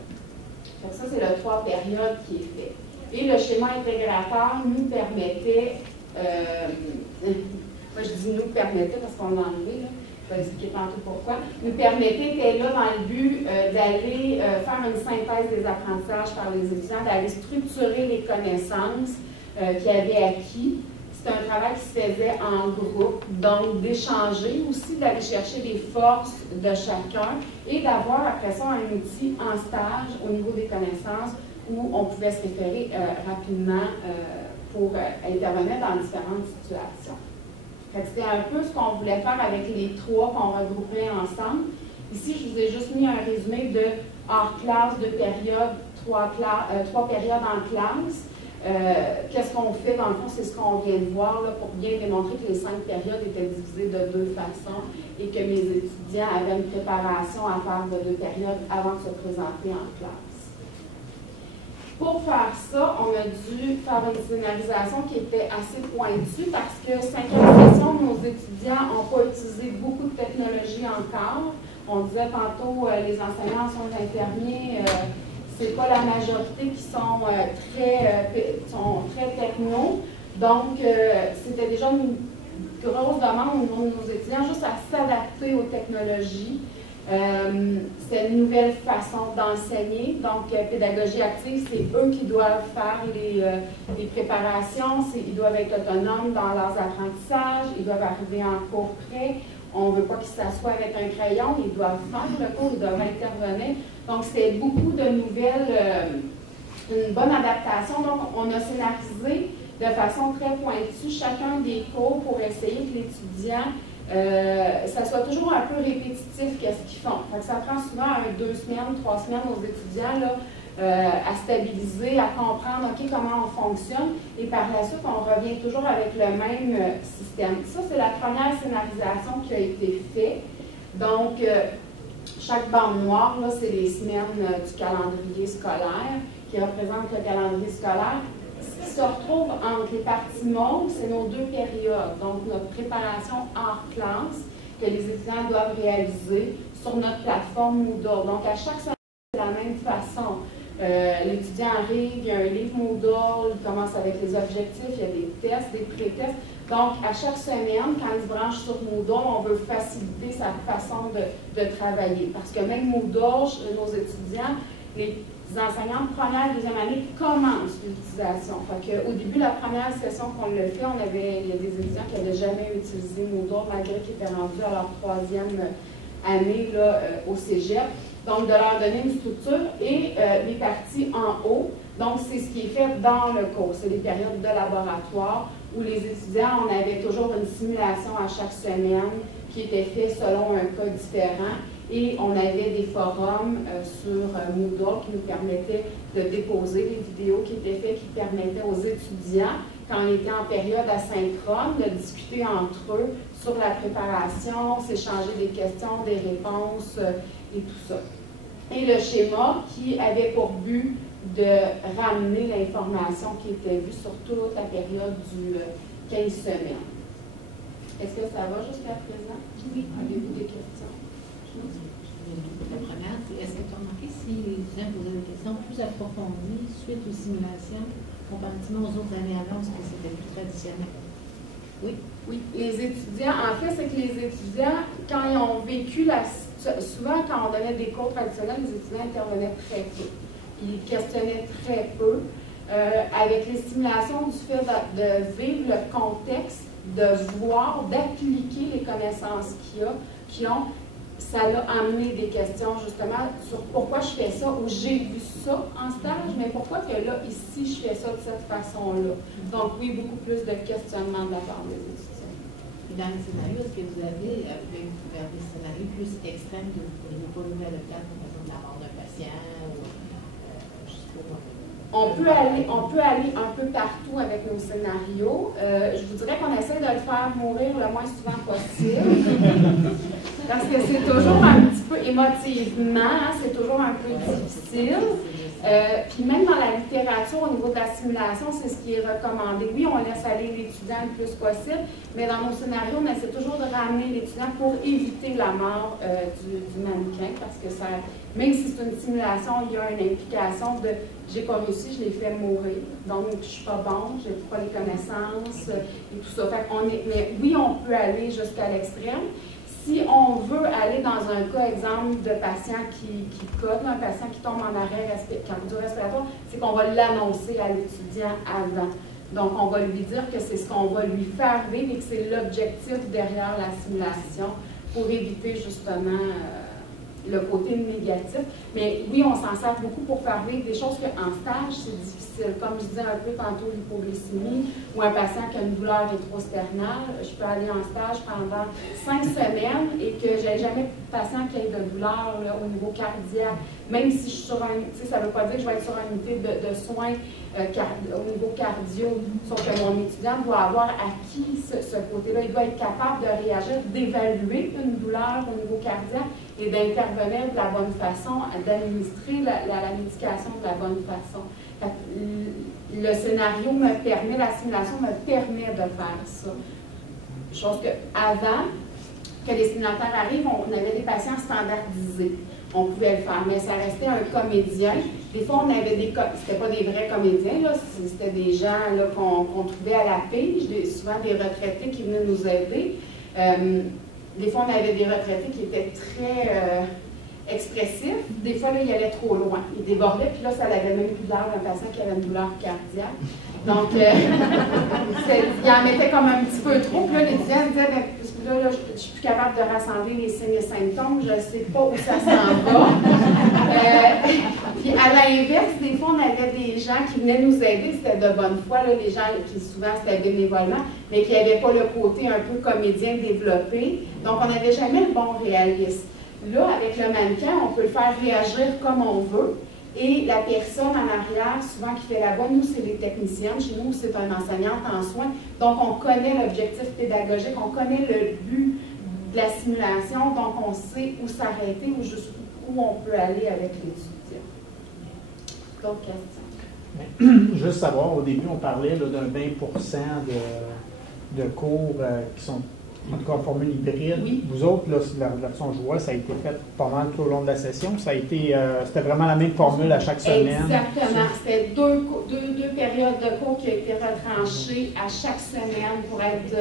Donc ça, c'est le 3 périodes qui est fait. Et le schéma intégrateur nous permettait, moi je dis nous permettait parce qu'on l'a enlevé, là, je vais expliquer tantôt pourquoi, nous permettait, était là dans le but d'aller faire une synthèse des apprentissages par les étudiants, d'aller structurer les connaissances qu'ils avaient acquis. C'est un travail qui se faisait en groupe, donc d'échanger aussi, d'aller chercher les forces de chacun et d'avoir après ça un outil en stage au niveau des connaissances où on pouvait se référer rapidement pour intervenir dans différentes situations. C'était un peu ce qu'on voulait faire avec les 3 qu'on regrouperait ensemble. Ici, je vous ai juste mis un résumé de hors classe, 2 périodes, 3 périodes en classe. Qu'est-ce qu'on fait? Dans le fond, c'est ce qu'on vient de voir là, pour bien démontrer que les 5 périodes étaient divisées de 2 façons et que mes étudiants avaient une préparation à faire de 2 périodes avant de se présenter en classe. Pour faire ça, on a dû faire une scénarisation qui était assez pointue parce que 5e session, nos étudiants n'ont pas utilisé beaucoup de technologie encore. On disait tantôt, les enseignants sont infirmiers, c'est pas la majorité qui sont très techno. Donc, c'était déjà une grosse demande au niveau de nos étudiants, juste à s'adapter aux technologies. C'est une nouvelle façon d'enseigner. Donc, pédagogie active, c'est eux qui doivent faire les préparations, ils doivent être autonomes dans leurs apprentissages, ils doivent arriver en cours prêt. On ne veut pas qu'ils s'assoient avec un crayon, ils doivent faire le cours, ils doivent intervenir. Donc, c'est beaucoup de nouvelles, une bonne adaptation. Donc, on a scénarisé de façon très pointue chacun des cours pour essayer que l'étudiant ça soit toujours un peu répétitif qu'est-ce qu'ils font. Donc, ça prend souvent 2 semaines, 3 semaines aux étudiants là, à stabiliser, à comprendre comment on fonctionne. Et par la suite, on revient toujours avec le même système. Ça, c'est la première scénarisation qui a été faite. Donc, chaque bande noire, c'est les semaines du calendrier scolaire qui représentent le calendrier scolaire. Ce qui se retrouve entre les parties mauves, c'est nos 2 périodes. Donc, notre préparation hors classe que les étudiants doivent réaliser sur notre plateforme Moodle. Donc, à chaque semaine, c'est la même façon. L'étudiant arrive, il y a un livre Moodle, il commence avec les objectifs, il y a des tests, des pré-tests. Donc, à chaque semaine, quand il se branche sur Moodle, on veut faciliter sa façon de travailler. Parce que même Moodle, nos étudiants, les enseignants de première, deuxième année commencent l'utilisation. Au début de la première session qu'on l'a fait, il y a des étudiants qui n'avaient jamais utilisé Moodle, malgré qu'ils étaient rendus à leur troisième année là, au cégep. Donc, de leur donner une structure et les parties en haut. Donc, c'est ce qui est fait dans le cours. C'est les périodes de laboratoire où les étudiants, on avait toujours une simulation à chaque semaine qui était faite selon un cas différent. Et on avait des forums sur Moodle qui nous permettaient de déposer des vidéos qui étaient faites, qui permettaient aux étudiants, quand on était en période asynchrone, de discuter entre eux sur la préparation, s'échanger des questions, des réponses et tout ça. Et le schéma qui avait pour but de ramener l'information qui était vue sur toute la période du 15 semaines. Est-ce que ça va jusqu'à présent? Oui. Avez-vous des questions? La première, c'est est-ce que tu as remarqué si les étudiants posaient des questions plus approfondies suite aux simulations comparativement aux autres années avant, parce que c'était plus traditionnel? Oui. Oui, les étudiants, en fait, c'est que les étudiants, quand ils ont vécu souvent, quand on donnait des cours traditionnels, les étudiants intervenaient très peu. Ils questionnaient très peu. Avec les simulations, du fait de vivre le contexte, de voir, d'appliquer les connaissances qu'ils ont, ça l'a amené des questions justement sur pourquoi je fais ça, ou j'ai vu ça en stage, mais pourquoi que là, ici, je fais ça de cette façon-là. Donc oui, beaucoup plus de questionnements de la part des étudiants. Et dans les scénarios, est-ce que vous avez vers des scénarios plus extrêmes que vous ne pourriez pas lever à l'hôpital, par exemple la mort d'un patient ou On peut aller un peu partout avec nos scénarios. Je vous dirais qu'on essaie de le faire mourir le moins souvent possible. Parce que c'est toujours un petit peu émotivement, c'est toujours un peu difficile. Puis même dans la littérature, au niveau de la simulation, c'est ce qui est recommandé. Oui, on laisse aller l'étudiant le plus possible, mais dans nos scénarios, on essaie toujours de ramener l'étudiant pour éviter la mort du mannequin, parce que ça, même si c'est une simulation, il y a une implication de « j'ai pas réussi, je l'ai fait mourir, donc je suis pas bon, j'ai pas les connaissances et tout ça ». Mais oui, on peut aller jusqu'à l'extrême. Si on veut aller dans un cas, exemple, de patient qui code, un patient qui tombe en arrêt cardio-respiratoire, c'est qu'on va l'annoncer à l'étudiant avant. Donc, on va lui dire que c'est ce qu'on va lui faire vivre et que c'est l'objectif derrière la simulation pour éviter justement le côté négatif. Mais oui, on s'en sert beaucoup pour faire vivre des choses qu'en stage, c'est difficile. Comme je disais un peu tantôt, l'hypoglycémie ou un patient qui a une douleur rétrosternale, je peux aller en stage pendant 5 semaines et que je n'ai jamais de patient qui ait de douleur là, au niveau cardiaque. Même si je suis sur un, ça ne veut pas dire que je vais être sur une unité de soins au niveau cardio, sauf que mon étudiant doit avoir acquis ce côté-là. Il doit être capable de réagir, d'évaluer une douleur au niveau cardiaque et d'intervenir de la bonne façon, d'administrer la médication de la bonne façon. Le scénario me permet, la simulation me permet de faire ça. Chose que avant que les simulateurs arrivent, on avait des patients standardisés. On pouvait le faire, mais ça restait un comédien. Des fois, on avait des c'était pas des vrais comédiens, c'était des gens qu'on trouvait à la pige, souvent des retraités qui venaient nous aider. Des fois, on avait des retraités qui étaient très expressifs. Des fois, là, ils allaient trop loin. Ils débordaient, puis là, ça avait même plus l'air d'un patient qui avait une douleur cardiaque. Donc, il en mettait comme un petit peu trop. Puis là, l'étudiant disait, là, je ne suis plus capable de rassembler les signes et symptômes, je ne sais pas où ça s'en va. Puis à l'inverse, des fois, on avait des gens qui venaient nous aider, c'était de bonne foi, là, les gens qui souvent c'était bénévolement, mais qui n'avaient pas le côté un peu comédien développé. Donc, on n'avait jamais le bon réalisme. Là, avec le mannequin, on peut le faire réagir comme on veut. Et la personne en arrière, souvent qui fait la voix, nous, c'est les techniciennes. Chez nous, c'est un enseignante en soins. Donc, on connaît l'objectif pédagogique, on connaît le but de la simulation, donc on sait où s'arrêter ou jusqu'où on peut aller avec l'étudiant. D'autres questions? Juste savoir, au début, on parlait d'un 20% de cours qui sont en tout cas en formule hybride. Oui. Vous autres, là, la version je vois, ça a été fait pas mal tout au long de la session. Ça a été, c'était vraiment la même formule à chaque semaine. Exactement. C'était deux périodes de cours qui ont été retranchées à chaque semaine pour être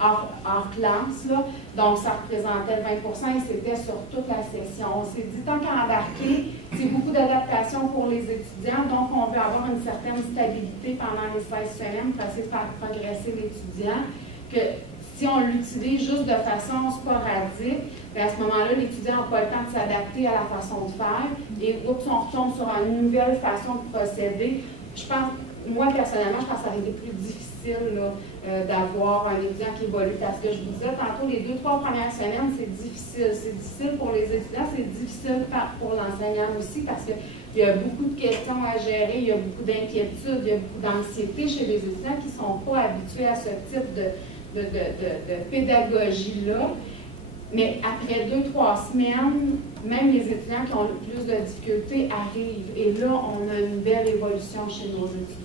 hors classe. Là. Donc, ça représentait 20% et c'était sur toute la session. On s'est dit, tant qu'à embarquer, C'est beaucoup d'adaptation pour les étudiants, donc on veut avoir une certaine stabilité pendant les 16 semaines pour essayer de faire progresser l'étudiant. Que si on l'utilise juste de façon sporadique, bien à ce moment-là, l'étudiant n'a pas le temps de s'adapter à la façon de faire et oups, on retombe sur une nouvelle façon de procéder. Je pense, moi personnellement, je pense que ça aurait été plus difficile d'avoir un étudiant qui évolue parce que je vous disais tantôt, les 2-3 premières semaines, c'est difficile. C'est difficile pour les étudiants, c'est difficile pour l'enseignant aussi parce qu'il y a beaucoup de questions à gérer, il y a beaucoup d'inquiétudes, il y a beaucoup d'anxiété chez les étudiants qui ne sont pas habitués à ce type de pédagogie-là. Mais après 2-3 semaines, même les étudiants qui ont le plus de difficultés arrivent. Et là, on a une belle évolution chez nos étudiants.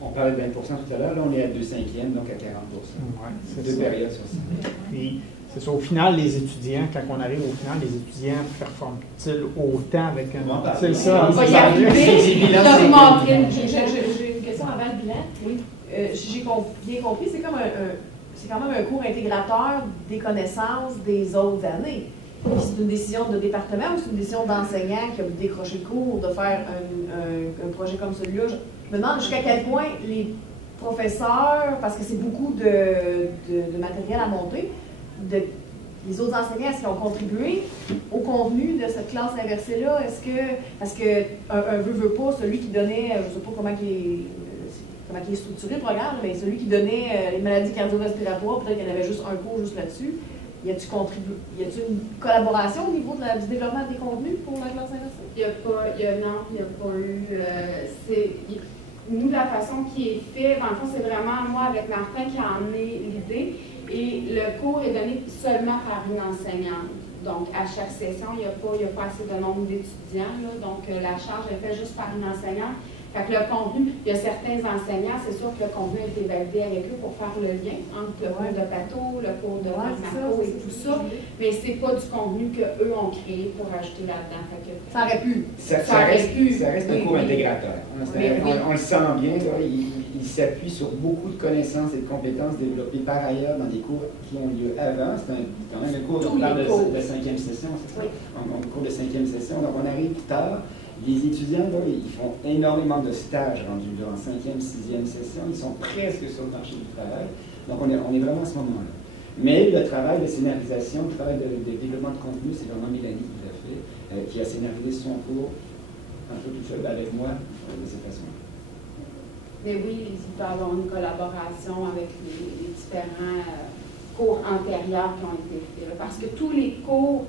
On parlait de 20 tout à l'heure, là on est à 2/5, donc à 40 Ouais, c'est deux ça. périodes sur ça. Puis, c'est ça, au final, les étudiants, quand on arrive au final, les étudiants performent-ils autant avec un... C'est ça. On va y arriver. Je vais vous montrer. J'ai une question avant le bilan. Oui. J'ai bien compris, c'est quand même un cours intégrateur des connaissances des autres années. C'est une décision de département ou c'est une décision d'enseignant qui a décroché le cours de faire un projet comme celui-là? Je me demande jusqu'à quel point les professeurs, parce que c'est beaucoup de matériel à monter, les autres enseignants, est-ce qu'ils ont contribué au contenu de cette classe inversée-là? Parce qu'un veut pas, celui qui donnait, je ne sais pas comment il est structuré le programme, mais celui qui donnait les maladies cardio-respiratoires, peut-être qu'il y en avait juste un cours juste là-dessus. Y a-t-il une collaboration au niveau du développement des contenus pour la classe inversée? Il n'y a pas eu. Nous, la façon qui est fait, dans le fond, c'est vraiment moi avec Martin qui a emmené l'idée. Et le cours est donné seulement par une enseignante. Donc, à chaque session, il n'y a pas assez de nombre d'étudiants. Donc, la charge est faite juste par une enseignante. Fait que le contenu, il y a certains enseignants, c'est sûr que le contenu a été validé avec eux pour faire le lien entre le cours de Pato, le cours de Marco et tout ça, mais c'est pas du contenu qu'eux ont créé pour ajouter là-dedans. Ça aurait pu. Ça reste un cours intégrateur. On le sent bien, là, il s'appuie sur beaucoup de connaissances et de compétences développées par ailleurs dans des cours qui ont lieu avant. C'est quand même un cours de 5e session, c'est ça? Un cours de 5e session, donc on arrive tard. Les étudiants, là, ils font énormément de stages rendus là, en 5e, 6e session. Ils sont presque sur le marché du travail. Donc, on est vraiment à ce moment-là. Mais le travail de scénarisation, le travail de développement de contenu, c'est vraiment Mélanie qui l'a fait, qui a scénarisé son cours un peu tout seul avec moi de cette façon-là. Mais oui, il peut y avoir une collaboration avec les différents cours antérieurs qui ont été faits. Parce que tous les cours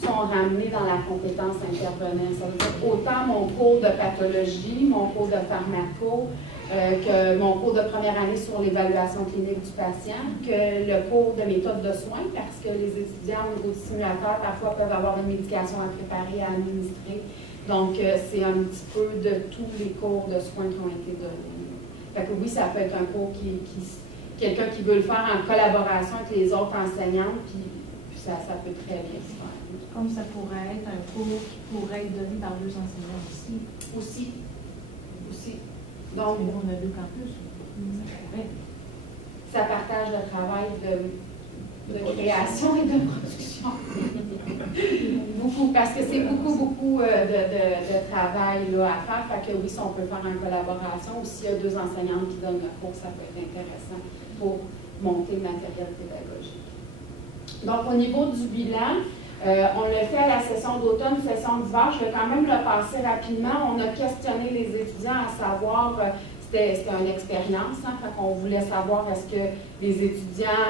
sont ramenés dans la compétence intervenante. Ça veut dire autant mon cours de pathologie, mon cours de pharmaco, que mon cours de première année sur l'évaluation clinique du patient, que le cours de méthode de soins, parce que les étudiants au niveau du simulateur, parfois, peuvent avoir une médication à préparer, à administrer. Donc, c'est un petit peu de tous les cours de soins qui ont été donnés. Fait que oui, ça peut être un cours quelqu'un qui veut le faire en collaboration avec les autres enseignantes, puis ça peut très bien se faire. Comme ça pourrait être un cours qui pourrait être donné par deux enseignants aussi. Aussi. Donc, on a deux campus. Ça partage le travail de création et de production. Beaucoup, parce que c'est beaucoup de travail là, à faire. Fait que oui, si on peut faire en collaboration, ou s'il y a deux enseignantes qui donnent le cours, ça peut être intéressant pour monter le matériel pédagogique. Donc, au niveau du bilan, on l'a fait à la session d'automne, session d'hiver. Je vais quand même le passer rapidement. On a questionné les étudiants à savoir, c'était une expérience, hein, fait qu'on voulait savoir est-ce que les étudiants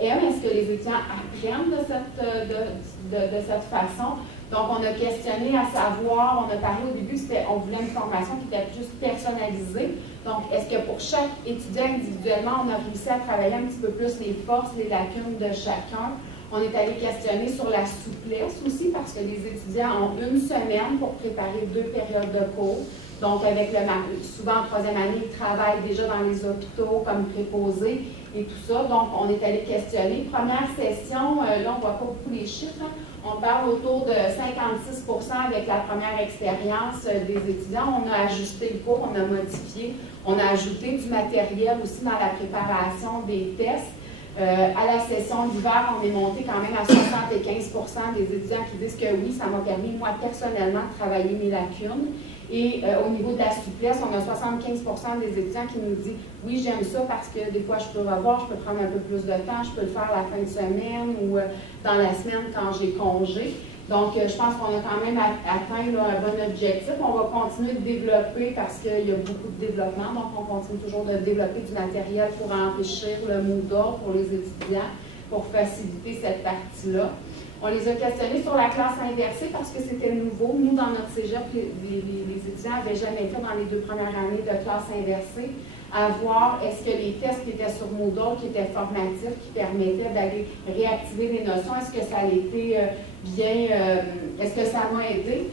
aiment, est-ce que les étudiants apprennent de cette façon. Donc, on a questionné à savoir, on a parlé au début, on voulait une formation qui était plus personnalisée. Donc, est-ce que pour chaque étudiant individuellement, on a réussi à travailler un petit peu plus les forces, les lacunes de chacun? On est allé questionner sur la souplesse aussi parce que les étudiants ont une semaine pour préparer 2 périodes de cours. Donc, souvent en 3e année, ils travaillent déjà dans les hôpitaux comme préposés et tout ça. Donc, on est allé questionner. Première session, là, on ne voit pas beaucoup les chiffres. Hein. On parle autour de 56% avec la première expérience des étudiants. On a ajusté le cours, on a modifié. On a ajouté du matériel aussi dans la préparation des tests. À la session d'hiver, on est monté quand même à 75% des étudiants qui disent que oui, ça m'a permis, moi, personnellement, de travailler mes lacunes. Et au niveau de la souplesse, on a 75% des étudiants qui nous disent « Oui, j'aime ça parce que des fois, je peux revoir, je peux prendre un peu plus de temps, je peux le faire la fin de semaine ou dans la semaine quand j'ai congé. » Donc, je pense qu'on a quand même atteint là, un bon objectif. On va continuer de développer parce qu'il y a beaucoup de développement. Donc, on continue toujours de développer du matériel pour enrichir le Moodle pour les étudiants, pour faciliter cette partie-là. On les a questionnés sur la classe inversée parce que c'était nouveau. Nous, dans notre cégep, les étudiants n'avaient jamais fait dans les 2 premières années de classe inversée, à voir est-ce que les tests qui étaient sur Moodle, qui étaient formatifs, qui permettaient d'aller réactiver les notions, est-ce que ça a été bien, est-ce que ça m'a aidé?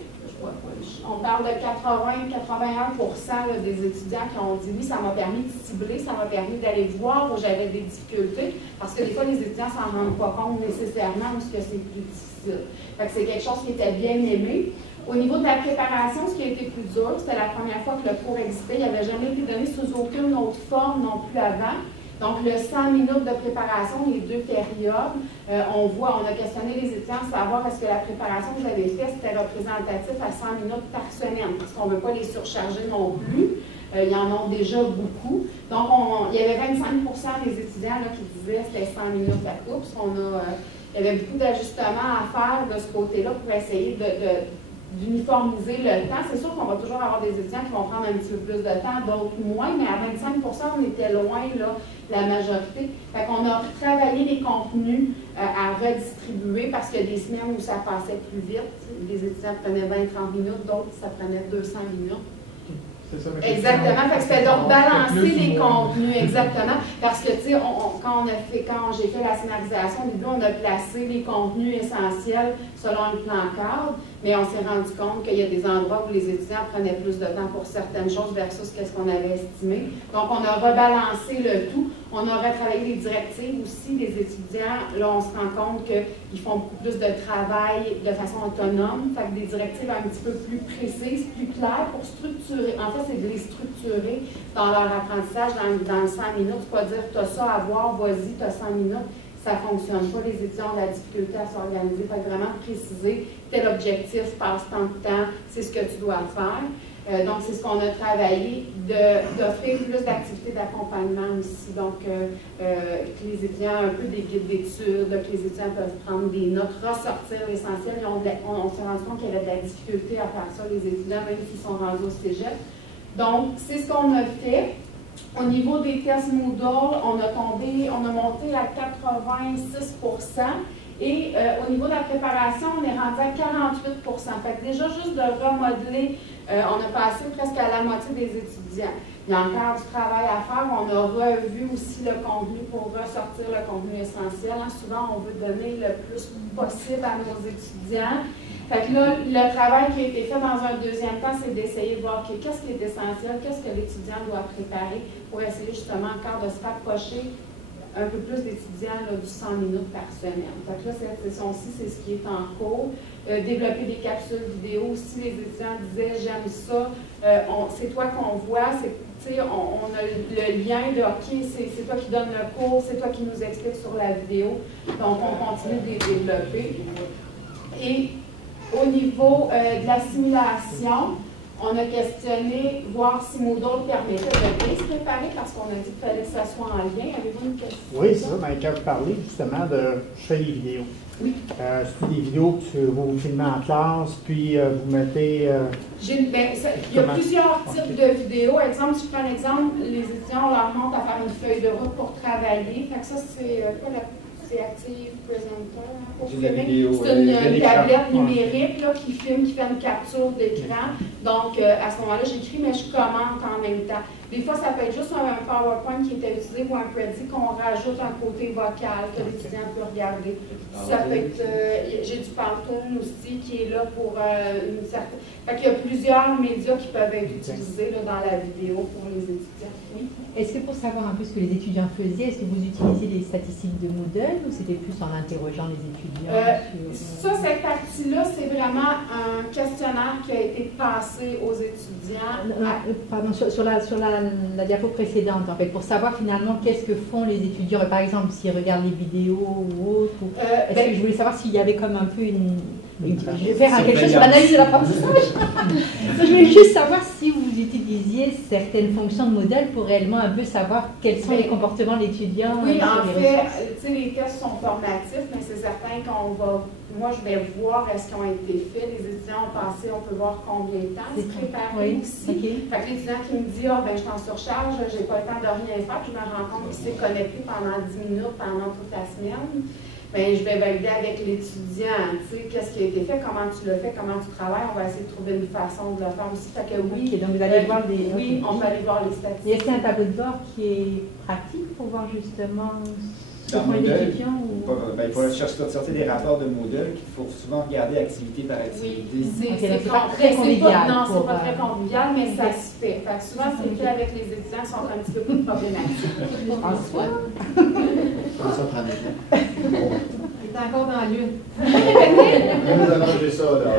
On parle de 80-81% des étudiants qui ont dit oui, ça m'a permis de cibler, ça m'a permis d'aller voir où j'avais des difficultés, parce que des fois, les étudiants ne s'en rendent pas compte nécessairement parce que c'est plus difficile. Fait que c'est quelque chose qui était bien aimé. Au niveau de la préparation, ce qui a été plus dur, c'était la première fois que le cours existait. Il n'avait jamais été donné sous aucune autre forme non plus avant. Donc, le 100 minutes de préparation, les 2 périodes, on a questionné les étudiants à savoir est-ce que la préparation que vous avez faite, c'était représentatif à 100 minutes par semaine, parce qu'on ne veut pas les surcharger non plus. Il y en a déjà beaucoup. Donc, il y avait 25% des étudiants là, qui disaient que c'était 100 minutes à course. Il y avait beaucoup d'ajustements à faire de ce côté-là pour essayer d'uniformiser le temps. C'est sûr qu'on va toujours avoir des étudiants qui vont prendre un petit peu plus de temps, d'autres moins, mais à 25%, on était loin, là, la majorité. Fait qu'on a travaillé les contenus à redistribuer parce qu'il y a des semaines où ça passait plus vite. Les étudiants prenaient 20-30 minutes, d'autres, ça prenait 200 minutes. Exactement, fait que c'était donc balancer les contenus, exactement, parce que, tu sais, quand j'ai fait la scénarisation, au début, on a placé les contenus essentiels selon le plan cadre, mais on s'est rendu compte qu'il y a des endroits où les étudiants prenaient plus de temps pour certaines choses versus ce qu'on avait estimé. Donc, on a rebalancé le tout. On a retravaillé les directives aussi des étudiants. Là, on se rend compte qu'ils font beaucoup plus de travail de façon autonome. Fait que des directives un petit peu plus précises, plus claires pour structurer. En fait, c'est de les structurer dans leur apprentissage dans 100 minutes. Pas dire, tu as ça à voir, vas-y, tu as 100 minutes. Ça ne fonctionne pas. Les étudiants ont de la difficulté à s'organiser. Fait que vraiment préciser tel objectif, passe tant de temps, c'est ce que tu dois faire. Donc, c'est ce qu'on a travaillé, d'offrir plus d'activités d'accompagnement aussi. Donc, que les étudiants, un peu des guides d'études, que les étudiants peuvent prendre des notes, ressortir l'essentiel. On s'est rendu compte qu'il y avait de la difficulté à faire ça, les étudiants, même s'ils sont rendus au cégep. Donc, c'est ce qu'on a fait. Au niveau des tests Moodle, on a monté à 86%. Et au niveau de la préparation, on est rendu à 48%. Fait que déjà, juste de remodeler, on a passé presque à la moitié des étudiants. Il y a encore du travail à faire. On a revu aussi le contenu pour ressortir le contenu essentiel. Hein. Souvent, on veut donner le plus possible à nos étudiants. Fait que là, le travail qui a été fait dans un deuxième temps, c'est d'essayer de voir qu'est-ce qui est essentiel, qu'est-ce que l'étudiant doit préparer pour essayer justement encore de se rapprocher un peu plus d'étudiants du 100 minutes par semaine. Fait que là, cette session-ci, c'est ce qui est en cours. Développer des capsules vidéo. Si les étudiants disaient « j'aime ça », c'est toi qu'on voit, on a le lien de « ok, c'est toi qui donne le cours, c'est toi qui nous explique sur la vidéo ». Donc, on continue de les développer. Et au niveau de la simulation, on a questionné, voir si Moodle permettait de bien se préparer parce qu'on a dit qu'il fallait que ça soit en lien. Avez-vous une question? Oui, c'est ça. Quand vous parlez justement je fais des vidéos. Oui. C'est des vidéos que vous filmez en classe, puis vous mettez... il y a plusieurs types de vidéos. Exemple, si je prends un exemple, les étudiants, on leur montre à faire une feuille de route pour travailler. Fait que ça, c'est quoi c'est Active Presenter. C'est une tablette numérique là, qui filme, qui fait une capture d'écran. Donc, à ce moment-là, j'écris, mais je commente en même temps. Des fois, ça peut être juste un PowerPoint qui était utilisé ou un Prezi qu'on rajoute un côté vocal que l'étudiant peut regarder. Ça peut être, j'ai du Pantone aussi qui est là pour une certaine... Fait qu'il y a plusieurs médias qui peuvent être utilisés là, dans la vidéo pour les étudiants. Oui. Est-ce que pour savoir un peu ce que les étudiants faisaient, est-ce que vous utilisiez les statistiques de Moodle ou c'était plus en interrogeant les étudiants cette partie-là, c'est vraiment un questionnaire qui a été passé aux étudiants. Pardon, sur la la diapo précédente, en fait, pour savoir finalement qu'est-ce que font les étudiants. Par exemple, s'ils regardent les vidéos ou autres. Est-ce que je voulais savoir s'il y avait comme un peu je vais faire quelque chose sur l'analyse de l'apprentissage. Je voulais juste savoir si vous utilisiez certaines fonctions de modèle pour réellement un peu savoir quels sont les comportements de l'étudiant. Oui, en fait, tu sais, les tests sont formatifs, mais c'est certain qu'on va. Moi, je vais voir est-ce qu'ils ont été faits. Les étudiants ont passé, on peut voir combien de temps se préparer aussi. Okay. Fait que l'étudiant qui me dit, ben, je suis en surcharge, j'ai pas le temps de rien faire, puis je me rends compte qu'il s'est connecté pendant 10 minutes pendant toute la semaine. Bien, je vais valider avec l'étudiant, tu sais, qu'est-ce qui a été fait, comment tu le fais, comment tu travailles. On va essayer de trouver une façon de le faire aussi. Fait que oui, donc vous allez voir des... Oui, on peut aller voir les statistiques. Est-ce qu'il y a un tableau de bord qui est pratique pour voir justement ce Dans que font les Moodle, étudiants il faut sortir des rapports de Moodle qu'il faut souvent regarder activité par activité. Oui, c'est pas très convivial. Non, c'est pas très convivial, mais ça se fait. Fait que souvent, c'est fait avec les étudiants qui sont un petit peu plus problématiques. En soi. Comment ça prend du temps? Il est encore dans la lune. Nous avons mangé ça, là.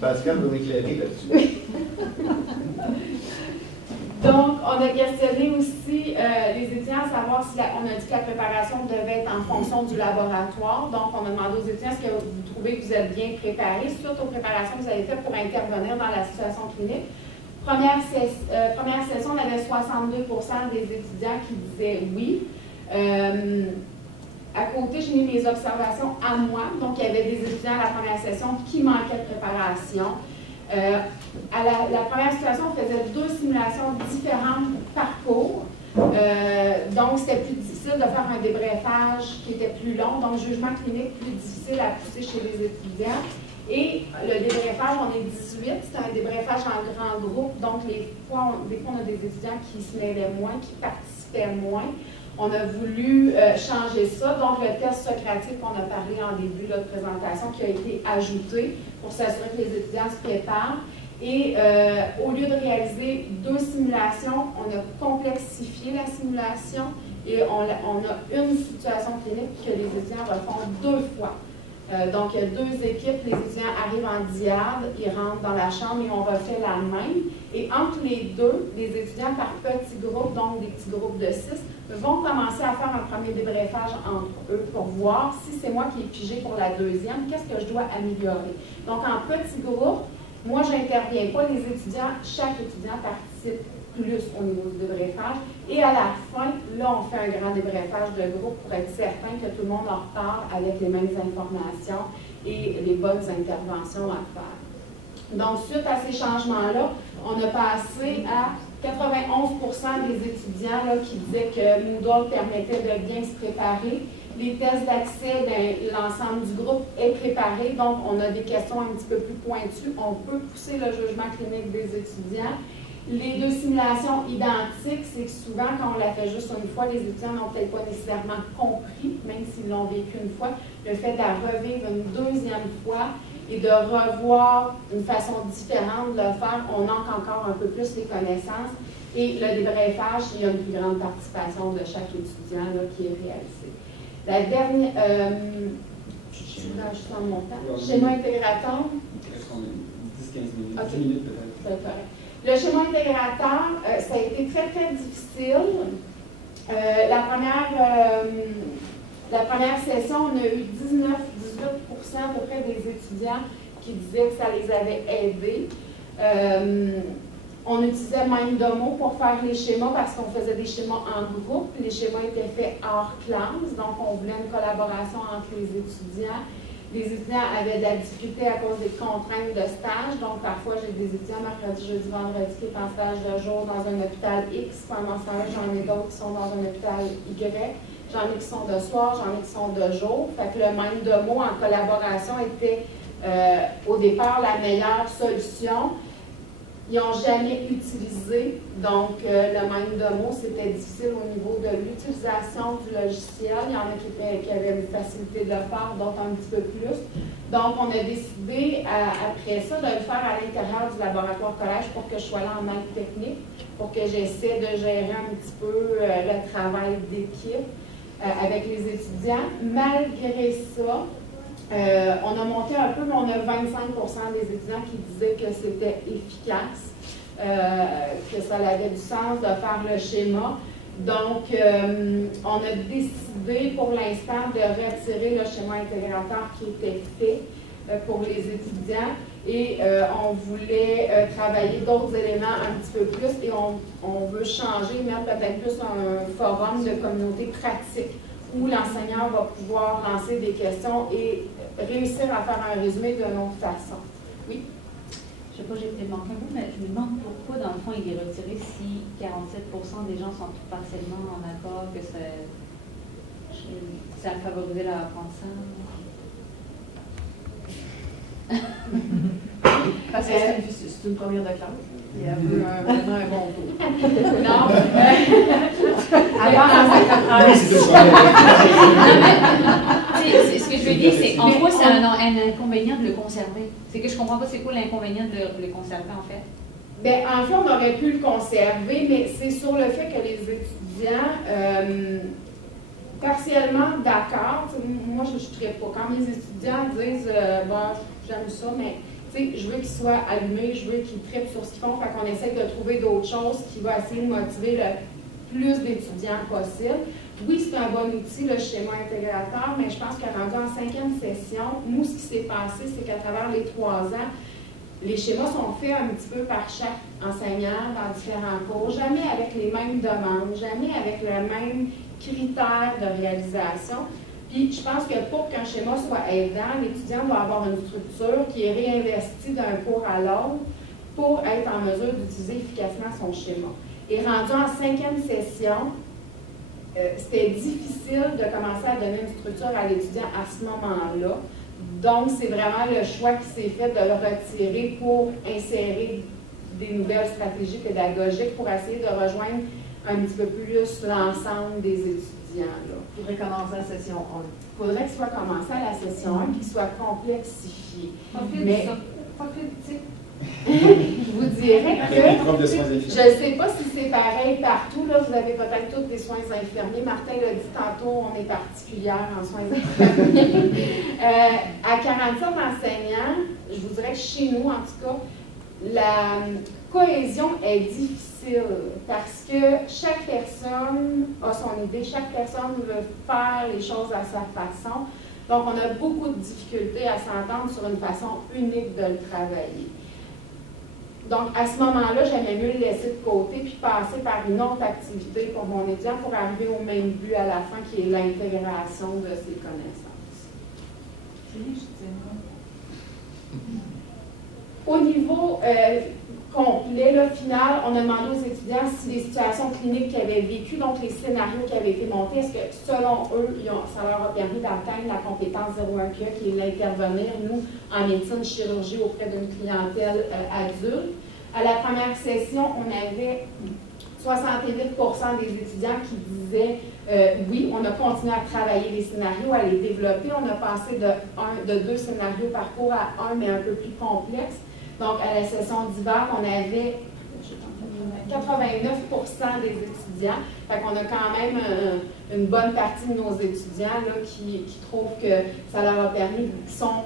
Pascal va m'éclairer là-dessus. Donc, on a questionné aussi les étudiants à savoir si on a dit que la préparation devait être en fonction du laboratoire. Donc, on a demandé aux étudiants est-ce que vous trouvez que vous êtes bien préparés suite aux préparations que vous avez faites pour intervenir dans la situation clinique. Première session, on avait 62% des étudiants qui disaient oui. À côté, j'ai mis mes observations à moi. Donc, il y avait des étudiants à la première session qui manquaient de préparation. À la première situation, on faisait 2 simulations différentes par cours. Donc, c'était plus difficile de faire un débriefage qui était plus long. Donc, jugement clinique plus difficile à pousser chez les étudiants. Et le débriefage, on est 18, c'est un débriefage en grand groupe, donc des fois, on a des étudiants qui se mêlaient moins, qui participaient moins. On a voulu changer ça, donc le test socratique qu'on a parlé en début de présentation qui a été ajouté pour s'assurer que les étudiants se préparent. Et au lieu de réaliser 2 simulations, on a complexifié la simulation et on a une situation clinique que les étudiants refont 2 fois. Donc, il y a 2 équipes, les étudiants arrivent en diade, ils rentrent dans la chambre et on refait la même. Et entre les deux, les étudiants par petits groupes, donc des petits groupes de 6, vont commencer à faire un premier débriefage entre eux pour voir si c'est moi qui ai pigé pour la deuxième, qu'est-ce que je dois améliorer. Donc, en petits groupes, moi, je n'interviens pas, les étudiants, chaque étudiant participe plus au niveau du débriefage. Et à la fin, là, on fait un grand débriefage de groupe pour être certain que tout le monde en repart avec les mêmes informations et les bonnes interventions à faire. Donc, suite à ces changements-là, on a passé à 91% des étudiants là, qui disaient que Moodle permettait de bien se préparer. Les tests d'accès, l'ensemble du groupe est préparé, donc on a des questions un petit peu plus pointues. On peut pousser le jugement clinique des étudiants. Les 2 simulations identiques, c'est que souvent, quand on la fait juste une fois, les étudiants n'ont peut-être pas nécessairement compris, même s'ils l'ont vécu une fois, le fait de la revivre une deuxième fois et de revoir une façon différente de le faire, on manque encore un peu plus les connaissances. Et le débriefage, il y a une plus grande participation de chaque étudiant là, qui est réalisée. La dernière, je suis juste dans mon temps. Schéma intégrateur. 10-15 minutes, okay. 10 minutes peut-être. C'est correct. Le schéma intégrateur, ça a été très, très difficile. La première session, on a eu 18% à peu près des étudiants qui disaient que ça les avait aidés. On utilisait MindDomo pour faire les schémas parce qu'on faisait des schémas en groupe. Les schémas étaient faits hors classe, donc on voulait une collaboration entre les étudiants. Les étudiants avaient de la difficulté à cause des contraintes de stage. Donc, parfois, j'ai des étudiants mercredi, jeudi, vendredi qui sont en stage de jour dans un hôpital X. Pendant ce temps-là, j'en ai d'autres qui sont dans un hôpital Y. J'en ai qui sont de soir, j'en ai qui sont de jour. Fait que le MindDomo en collaboration était au départ la meilleure solution. Ils n'ont jamais utilisé, donc le MindDomo, c'était difficile au niveau de l'utilisation du logiciel. Il y en a qui avaient une facilité de le faire, d'autres un petit peu plus. Donc, on a décidé, après ça, de le faire à l'intérieur du laboratoire collège pour que je sois là en aide technique, pour que j'essaie de gérer un petit peu le travail d'équipe avec les étudiants. Malgré ça, On a monté un peu, mais on a 25% des étudiants qui disaient que c'était efficace, que ça avait du sens de faire le schéma. Donc, on a décidé pour l'instant de retirer le schéma intégrateur qui était fait pour les étudiants et on voulait travailler d'autres éléments un petit peu plus et on veut changer, mettre peut-être plus un forum de communauté pratique où l'enseignant va pouvoir lancer des questions et réussir à faire un résumé d'une autre façon. Oui? Je ne sais pas, j'ai peut-être manqué un peu, mais je me demande pourquoi, dans le fond, il est retiré si 47% des gens sont partiellement en accord que ça a favorisé leur apprentissage. Parce que c'est une première de classe. Il y a vraiment un bon tour. Non. Ce que je veux dire, c'est en quoi c'est un inconvénient de le conserver. C'est que je ne comprends pas c'est quoi l'inconvénient de le conserver en fait. Bien, en fait, on aurait pu le conserver, mais c'est sur le fait que les étudiants, partiellement d'accord, moi je ne serais pas. Quand mes étudiants disent bon, j'aime ça, mais je veux qu'ils soient allumés, je veux qu'ils trippent sur ce qu'ils font, fait qu'on essaie de trouver d'autres choses qui vont essayer de motiver le plus d'étudiants possible. Oui, c'est un bon outil, le schéma intégrateur, mais je pense qu'à rendu en 5e session, nous, ce qui s'est passé, c'est qu'à travers les 3 ans, les schémas sont faits un petit peu par chaque enseignant dans différents cours, jamais avec les mêmes demandes, jamais avec le même critère de réalisation. Puis, je pense que pour qu'un schéma soit aidant, l'étudiant doit avoir une structure qui est réinvestie d'un cours à l'autre pour être en mesure d'utiliser efficacement son schéma. Et rendu en 5e session, c'était difficile de commencer à donner une structure à l'étudiant à ce moment-là. Donc, c'est vraiment le choix qui s'est fait de le retirer pour insérer des nouvelles stratégies pédagogiques pour essayer de rejoindre un petit peu plus l'ensemble des étudiants. Il faudrait commencer la session 1. Il faudrait qu'il soit commencé à la session 1, qu'il soit complexifié. Mais je vous dirais que je ne sais pas si c'est pareil partout. Là, vous avez peut-être tous des soins infirmiers. Martin l'a dit tantôt, on est particulière en soins infirmiers. À 47 enseignants, je vous dirais que chez nous, en tout cas, la cohésion est difficile parce que chaque personne a son idée, chaque personne veut faire les choses à sa façon. Donc, on a beaucoup de difficultés à s'entendre sur une façon unique de le travailler. Donc, à ce moment-là, j'aimais mieux le laisser de côté puis passer par une autre activité pour mon étudiant pour arriver au même but à la fin, qui est l'intégration de ses connaissances. Au niveau complet, là, final, on a demandé aux étudiants si les situations cliniques qu'ils avaient vécues, donc les scénarios qui avaient été montés, est-ce que, selon eux, ça leur a permis d'atteindre la compétence 01QA, qui est l'intervenir, nous, en médecine chirurgie auprès d'une clientèle adulte. À la première session, on avait 68% des étudiants qui disaient oui, on a continué à travailler les scénarios, à les développer. On a passé de 2 scénarios par cours à 1, mais un peu plus complexe. Donc, à la session d'hiver, on avait 89% des étudiants. Fait qu'on a quand même une bonne partie de nos étudiants là, qui trouvent que ça leur a permis, qui sont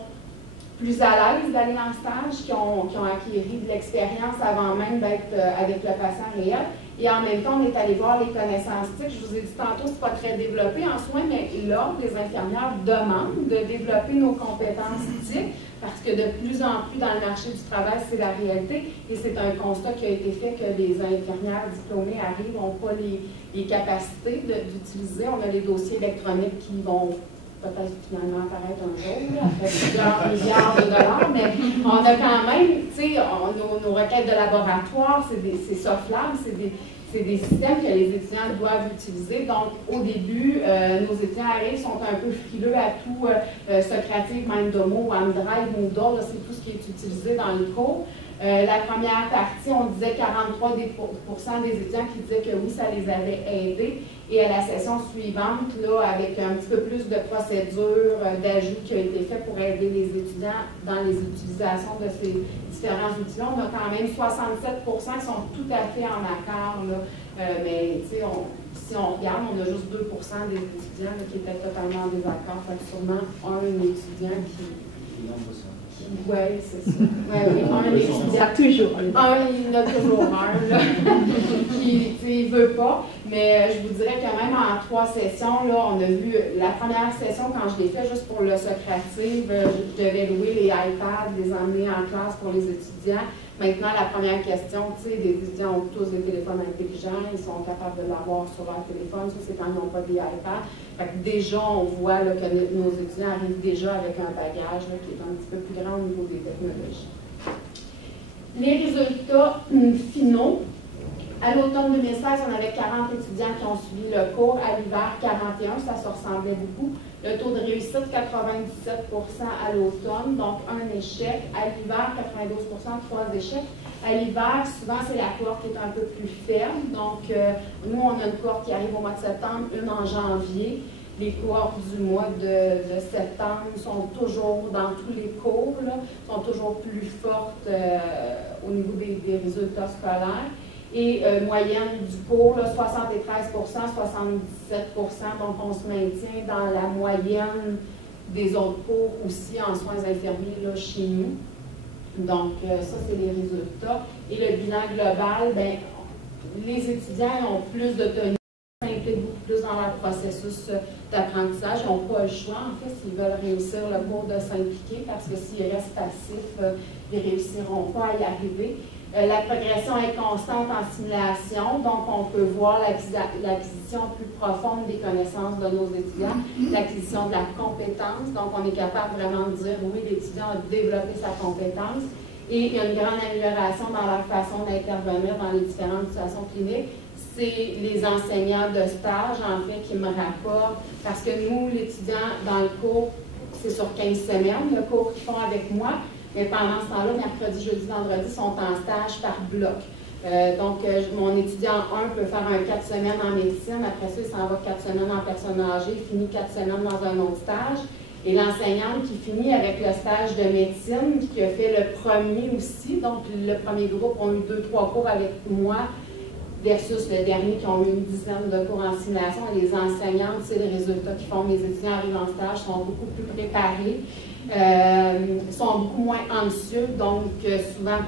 plus à l'aise d'aller en stage, qui ont acquis de l'expérience avant même d'être avec le patient réel. Et en même temps, on est allé voir les connaissances TIC. Je vous ai dit tantôt, ce n'est pas très développé en soins, mais l'Ordre des infirmières demande de développer nos compétences TIC parce que de plus en plus dans le marché du travail, c'est la réalité. Et c'est un constat qui a été fait que les infirmières diplômées arrivent, n'ont pas les capacités d'utiliser. On a les dossiers électroniques qui vont peut-être finalement apparaître un jour, après plusieurs milliards de dollars, mais on a quand même, tu sais, nos requêtes de laboratoire, c'est SOFLAB, c'est des systèmes que les étudiants doivent utiliser. Donc, au début, nos étudiants arrivent, sont un peu frileux à tout Socrative, Mindomo, OneDrive, Moodle, c'est tout ce qui est utilisé dans le cours. La première partie, on disait 43% des étudiants qui disaient que oui, ça les avait aidés. Et à la session suivante, là, avec un petit peu plus de procédures d'ajout qui a été fait pour aider les étudiants dans les utilisations de ces différents outils-là, on a quand même 67% qui sont tout à fait en accord. Là. Mais si on regarde, on a juste 2% des étudiants là, qui étaient totalement en désaccord. Fait que sûrement un étudiant qui... Oui, c'est ça. Oui, un étudiant. Toujours. Il y en a toujours un là, qui ne veut pas. Mais je vous dirais que même en 3 sessions, là, on a vu la première session, quand je l'ai fait juste pour le Socrative, je devais louer les iPads, les emmener en classe pour les étudiants. Maintenant, la première question, tu sais, les étudiants ont tous des téléphones intelligents, ils sont capables de l'avoir sur leur téléphone, ça c'est quand ils n'ont pas des iPads. Fait que déjà, on voit là, que nos étudiants arrivent déjà avec un bagage là, qui est un petit peu plus grand au niveau des technologies. Les résultats finaux. À l'automne 2016, on avait 40 étudiants qui ont suivi le cours. À l'hiver, 41, ça se ressemblait beaucoup. Le taux de réussite, 97% à l'automne, donc un échec. À l'hiver, 92%, 3 échecs. À l'hiver, souvent, c'est la cohorte qui est un peu plus ferme. Donc, nous, on a une cohorte qui arrive au mois de septembre, une en janvier. Les cohortes du mois de septembre sont toujours, dans tous les cours, là, sont toujours plus fortes au niveau des résultats scolaires. Et moyenne du cours, là, 73%, 77%, donc on se maintient dans la moyenne des autres cours aussi en soins infirmiers là, chez nous. Donc, ça, c'est les résultats. Et le bilan global, bien, les étudiants ont plus d'autonomie, s'impliquent beaucoup plus dans leur processus d'apprentissage. Ils n'ont pas le choix, en fait, s'ils veulent réussir le cours, de s'impliquer, parce que s'ils restent passifs, ils ne réussiront pas à y arriver. La progression est constante en simulation, donc on peut voir l'acquisition plus profonde des connaissances de nos étudiants, l'acquisition de la compétence, donc on est capable vraiment de dire oui, l'étudiant a développé sa compétence, et il y a une grande amélioration dans leur façon d'intervenir dans les différentes situations cliniques. C'est les enseignants de stage, en fait, qui me rapportent, parce que nous, l'étudiant, dans le cours, c'est sur 15 semaines, le cours qu'ils font avec moi. Mais pendant ce temps-là, mercredi, jeudi, vendredi, sont en stage par bloc. Donc, mon étudiant 1 peut faire un 4 semaines en médecine. Après ça, il s'en va 4 semaines en personnes âgées, finit 4 semaines dans un autre stage. Et l'enseignante qui finit avec le stage de médecine, qui a fait le premier aussi, donc le premier groupe ont eu 2-3 cours avec moi, versus le dernier qui ont eu une dizaine de cours en simulation. Et les enseignantes, c'est les résultats qu'ils font. Les étudiants arrivent en stage, sont beaucoup plus préparés. Sont beaucoup moins anxieux, donc souvent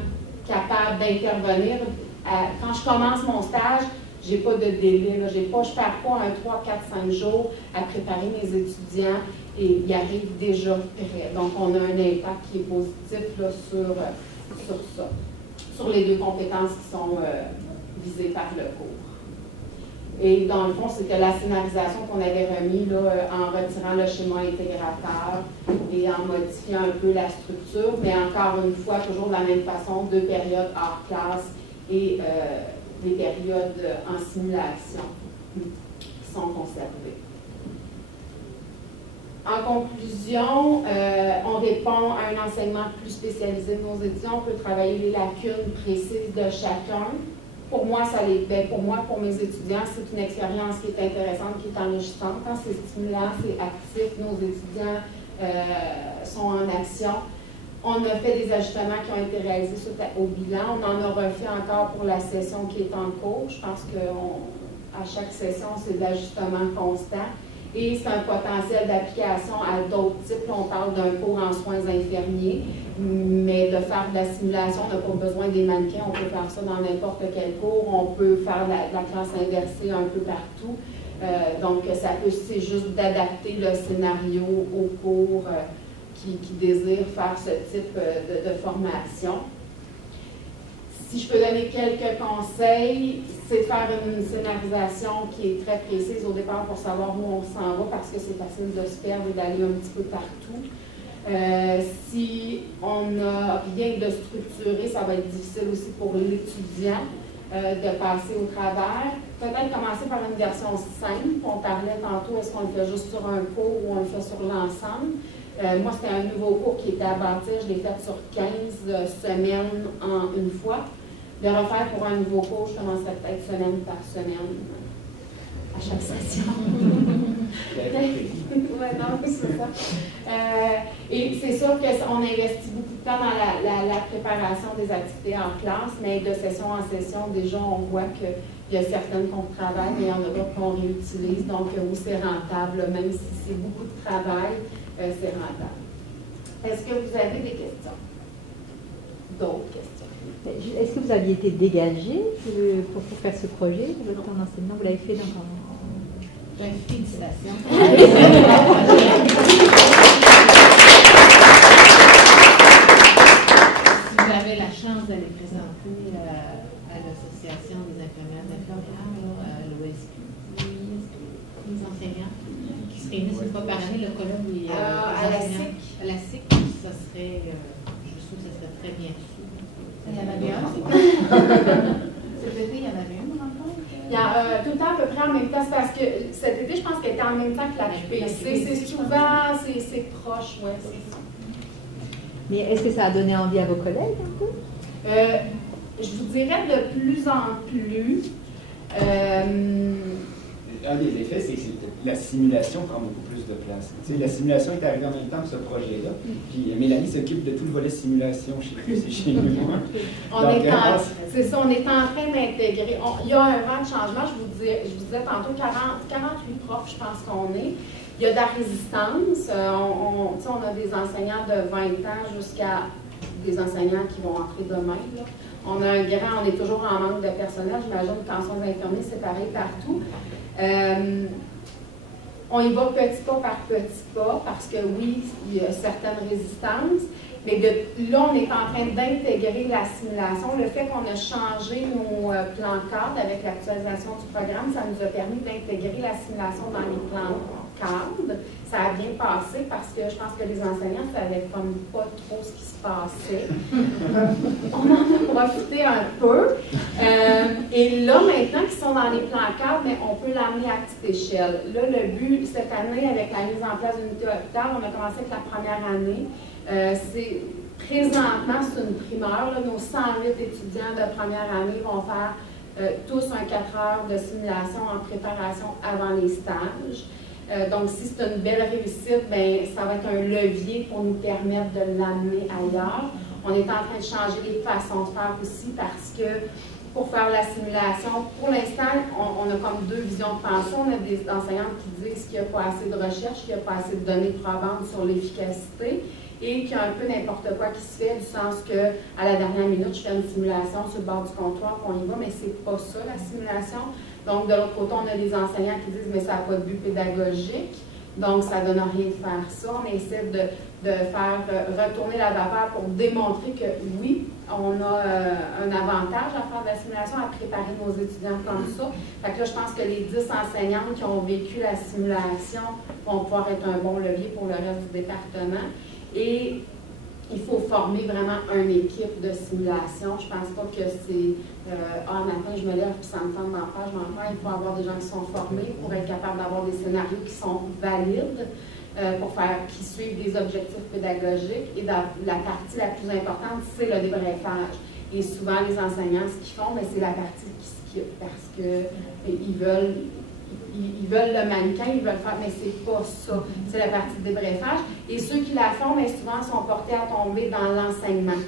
capables d'intervenir. Quand je commence mon stage, je n'ai pas de délai, je ne perds pas un 3, 4, 5 jours à préparer mes étudiants et ils arrivent déjà prêts. Donc, on a un impact qui est positif là, sur ça, sur les 2 compétences qui sont visées par le cours. Et dans le fond, c'était la scénarisation qu'on avait remis là, en retirant le schéma intégrateur et en modifiant un peu la structure, mais encore une fois, toujours de la même façon, 2 périodes hors classe et des périodes en simulation qui sont conservées. En conclusion, on répond à un enseignement plus spécialisé de nos étudiants. On peut travailler les lacunes précises de chacun. Pour moi, pour mes étudiants, c'est une expérience qui est intéressante, qui est enrichissante. Quand c'est stimulant, c'est actif, nos étudiants sont en action. On a fait des ajustements qui ont été réalisés suite au bilan. On en a refait encore pour la session qui est en cours. Je pense qu'à chaque session, c'est de l'ajustement constant. Et c'est un potentiel d'application à d'autres types. On parle d'un cours en soins infirmiers, mais de faire de la simulation, on n'a pas besoin des mannequins. On peut faire ça dans n'importe quel cours. On peut faire de la classe inversée un peu partout. Donc, c'est juste d'adapter le scénario au cours qui désire faire ce type de formation. Si je peux donner quelques conseils, c'est de faire une scénarisation qui est très précise au départ pour savoir où on s'en va, parce que c'est facile de se perdre et d'aller un petit peu partout. Si on n'a rien de structuré, ça va être difficile aussi pour l'étudiant de passer au travers. Peut-être commencer par une version simple. On parlait tantôt, est-ce qu'on le fait juste sur un cours ou on le fait sur l'ensemble? Moi, c'était un nouveau cours qui était à bâtir. Je l'ai fait sur 15 semaines en une fois. De refaire pour un nouveau cours, je commençais peut-être semaine par semaine à chaque session. Ouais, non, c'est ça. Et c'est sûr qu'on investit beaucoup de temps dans la préparation des activités en classe, mais de session en session, déjà, on voit qu'il y a certaines qu'on travaille, mais il y en a d'autres qu'on réutilise. Donc, oui, c'est rentable, même si c'est beaucoup de travail, c'est rentable. Est-ce que vous avez des questions? D'autres questions? Est-ce que vous aviez été dégagé pour faire ce projet? Votre temps d'enseignement, vous l'avez fait dans félicitations. Si vous avez la chance d'aller présenter à l'association des infirmières d'infirmières, à l'OSQ, les enseignants qui se réunissent une fois par année, le colloque des à la SIC. À la SIC, ça serait, je trouve que ça serait très bien reçu. Il y en avait un. Cet été, il y en avait un, dans le fond? Il y a tout le temps à peu près en même temps. C'est parce que cet été, je pense qu'elle était en même temps que la QPC. C'est souvent, c'est proche, oui, c'est ça. Mais est-ce que ça a donné envie à vos collègues un peu? Je vous dirais de plus en plus. Un des effets, c'est que la simulation prend beaucoup plus de place. Tu sais, la simulation est arrivée en même temps que ce projet-là. Puis Mélanie s'occupe de tout le volet simulation chez nous. C'est ça, on est en train d'intégrer. Il y a un vent de changement, je vous disais tantôt, 48 profs, je pense qu'on est. Il y a de la résistance. On a des enseignants de 20 ans jusqu'à des enseignants qui vont entrer demain. Là. On est toujours en manque de personnel. J'imagine qu'en soins infirmiers, c'est pareil partout. On y va petit pas par petit pas parce que oui, il y a certaines résistances, mais là, on est en train d'intégrer la simulation. Le fait qu'on a changé nos plans cadres avec l'actualisation du programme, ça nous a permis d'intégrer la simulation dans les plans cadres. Ça a bien passé parce que je pense que les enseignants ne savaient comme pas trop ce qui se passait. On en a profité un peu. Et là, maintenant qu'ils sont dans les plans cadres, mais on peut l'amener à petite échelle. Là, le but, cette année, avec la mise en place d'unité hôpital, on a commencé avec la première année. Présentement, c'est une primeur. Là, nos 108 étudiants de première année vont faire tous un 4 heures de simulation en préparation avant les stages. Donc, si c'est une belle réussite, bien, ça va être un levier pour nous permettre de l'amener ailleurs. On est en train de changer les façons de faire aussi parce que pour faire la simulation, pour l'instant, on a comme deux visions de pensée. On a des enseignants qui disent qu'il n'y a pas assez de recherche, qu'il n'y a pas assez de données probantes sur l'efficacité et qu'il y a un peu n'importe quoi qui se fait, du sens que à la dernière minute, je fais une simulation sur le bord du comptoir, qu'on y va, mais c'est pas ça la simulation. Donc, de l'autre côté, on a des enseignants qui disent « mais ça n'a pas de but pédagogique, donc ça ne donne rien de faire ça ». On essaie de faire retourner la vapeur pour démontrer que oui, on a un avantage à faire de la simulation, à préparer nos étudiants comme ça. Fait que là, je pense que les 10 enseignantes qui ont vécu la simulation vont pouvoir être un bon levier pour le reste du département. Et il faut former vraiment une équipe de simulation. Je ne pense pas que c'est matin, je me lève et ça me tente d'en faire, je m'en fais. Il faut avoir des gens qui sont formés pour être capable d'avoir des scénarios qui sont valides, qui suivent des objectifs pédagogiques. Et la partie la plus importante, c'est le débriefage. Et souvent, les enseignants, ce qu'ils font, c'est la partie qui skippent parce qu'ils veulent le mannequin, ils veulent faire, mais c'est pas ça. C'est la partie de débriefage. Et ceux qui la font, mais souvent, sont portés à tomber dans l'enseignement,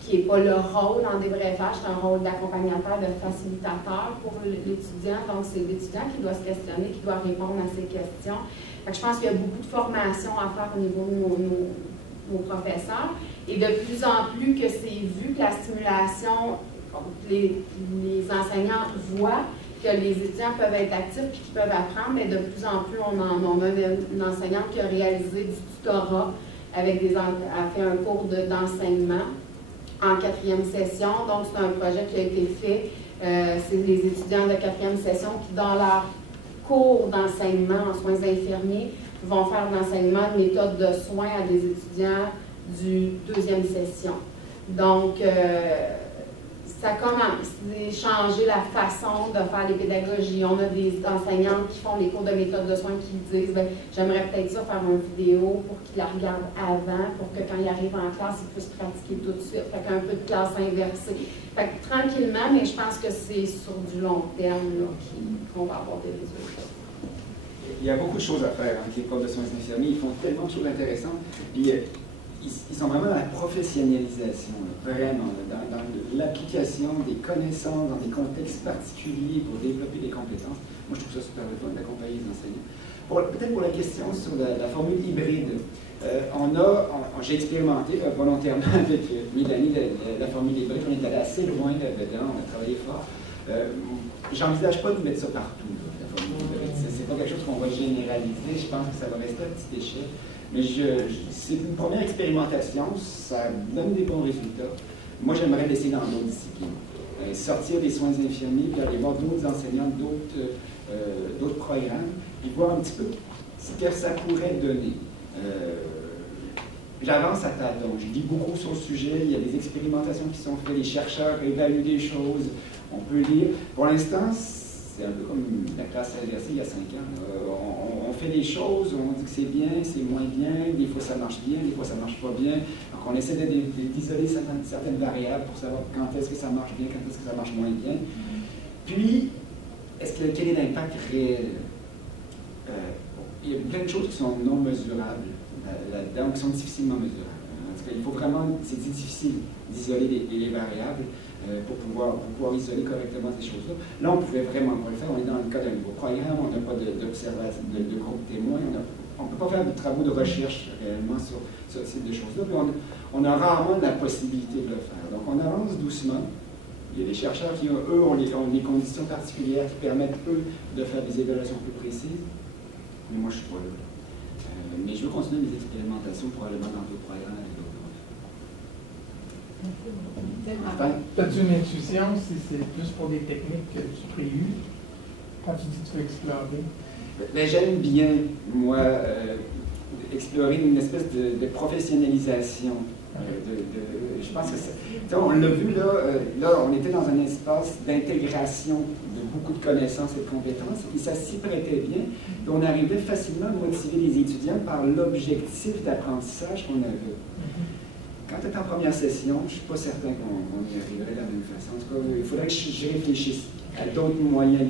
qui n'est pas le rôle en débriefage, c'est un rôle d'accompagnateur, de facilitateur pour l'étudiant. Donc, c'est l'étudiant qui doit se questionner, qui doit répondre à ces questions. Fait que je pense qu'il y a beaucoup de formation à faire au niveau de nos professeurs. Et de plus en plus que c'est vu que la stimulation, les enseignants voient que les étudiants peuvent être actifs et qu'ils peuvent apprendre, mais de plus en plus, on a une enseignante qui a réalisé du tutorat a fait un cours d'enseignement en 4e session. Donc, c'est un projet qui a été fait. C'est les étudiants de 4e session qui, dans leur cours d'enseignement en soins infirmiers, vont faire de l'enseignement de méthode de soins à des étudiants du 2e session. Donc, ça a comme changé la façon de faire les pédagogies. On a des enseignantes qui font les cours de méthode de soins qui disent ben, j'aimerais peut-être ça faire une vidéo pour qu'ils la regardent avant, pour que quand ils arrivent en classe, ils puissent pratiquer tout de suite. Fait qu'un peu de classe inversée. Fait que tranquillement, mais je pense que c'est sur du long terme qu'on va avoir des résultats. Il y a beaucoup de choses à faire avec les profs de soins infirmiers. Ils font tellement de choses intéressantes. Puis, ils sont vraiment dans la professionnalisation, là, vraiment, dans l'application des connaissances dans des contextes particuliers pour développer des compétences. Moi, je trouve ça super le fun d'accompagner les enseignants. Peut-être pour la question sur la formule hybride, j'ai expérimenté volontairement avec Mélanie la formule hybride. On est allé assez loin là-dedans, on a travaillé fort. J'envisage pas de mettre ça partout, là, la formule hybride. C'est pas quelque chose qu'on va généraliser. Je pense que ça va rester à petite échelle. Mais c'est une première expérimentation, ça donne des bons résultats. Moi, j'aimerais l'essayer dans d'autres disciplines. Sortir des soins infirmiers, puis aller voir d'autres enseignants, d'autres programmes, puis voir un petit peu ce que ça pourrait donner. J'avance à tâtons, je lis beaucoup sur le sujet, il y a des expérimentations qui sont faites, les chercheurs évaluent des choses, on peut lire. Pour l'instant, c'est un peu comme la classe inversée il y a 5 ans. On fait des choses, on dit que c'est bien, c'est moins bien, des fois ça marche bien, des fois ça marche pas bien. Donc on essaie d'isoler certaines variables pour savoir quand est-ce que ça marche bien, quand est-ce que ça marche moins bien. Puis, quel est l'impact réel? Il y a plein de choses qui sont non mesurables là-dedans, qui sont difficilement mesurables. En tout cas, il faut vraiment, c'est difficile d'isoler les variables. Pour pouvoir isoler correctement ces choses-là. Là, on ne pouvait vraiment pas le faire. On est dans le cas d'un nouveau programme, on n'a pas d'observation, de groupe témoin, on ne peut pas faire de travaux de recherche réellement sur ce type de choses-là. Puis on a rarement la possibilité de le faire. Donc, on avance doucement. Il y a des chercheurs qui, eux, ont des conditions particulières qui permettent, eux, de faire des évaluations plus précises. Mais moi, je ne suis pas là. Mais je veux continuer mes expérimentations probablement dans d'autres programmes avec d'autres profs. As-tu une intuition si c'est plus pour des techniques que tu prévues quand tu dis que tu veux explorer? Ben, j'aime bien, moi, explorer une espèce de professionnalisation. Je pense que on l'a vu là, on était dans un espace d'intégration de beaucoup de connaissances et de compétences, et ça s'y prêtait bien, et on arrivait facilement à motiver les étudiants par l'objectif d'apprentissage qu'on avait. Quand tu es en première session, je ne suis pas certain qu'on y arriverait de la même façon. En tout cas, il faudrait que je réfléchisse à d'autres moyens,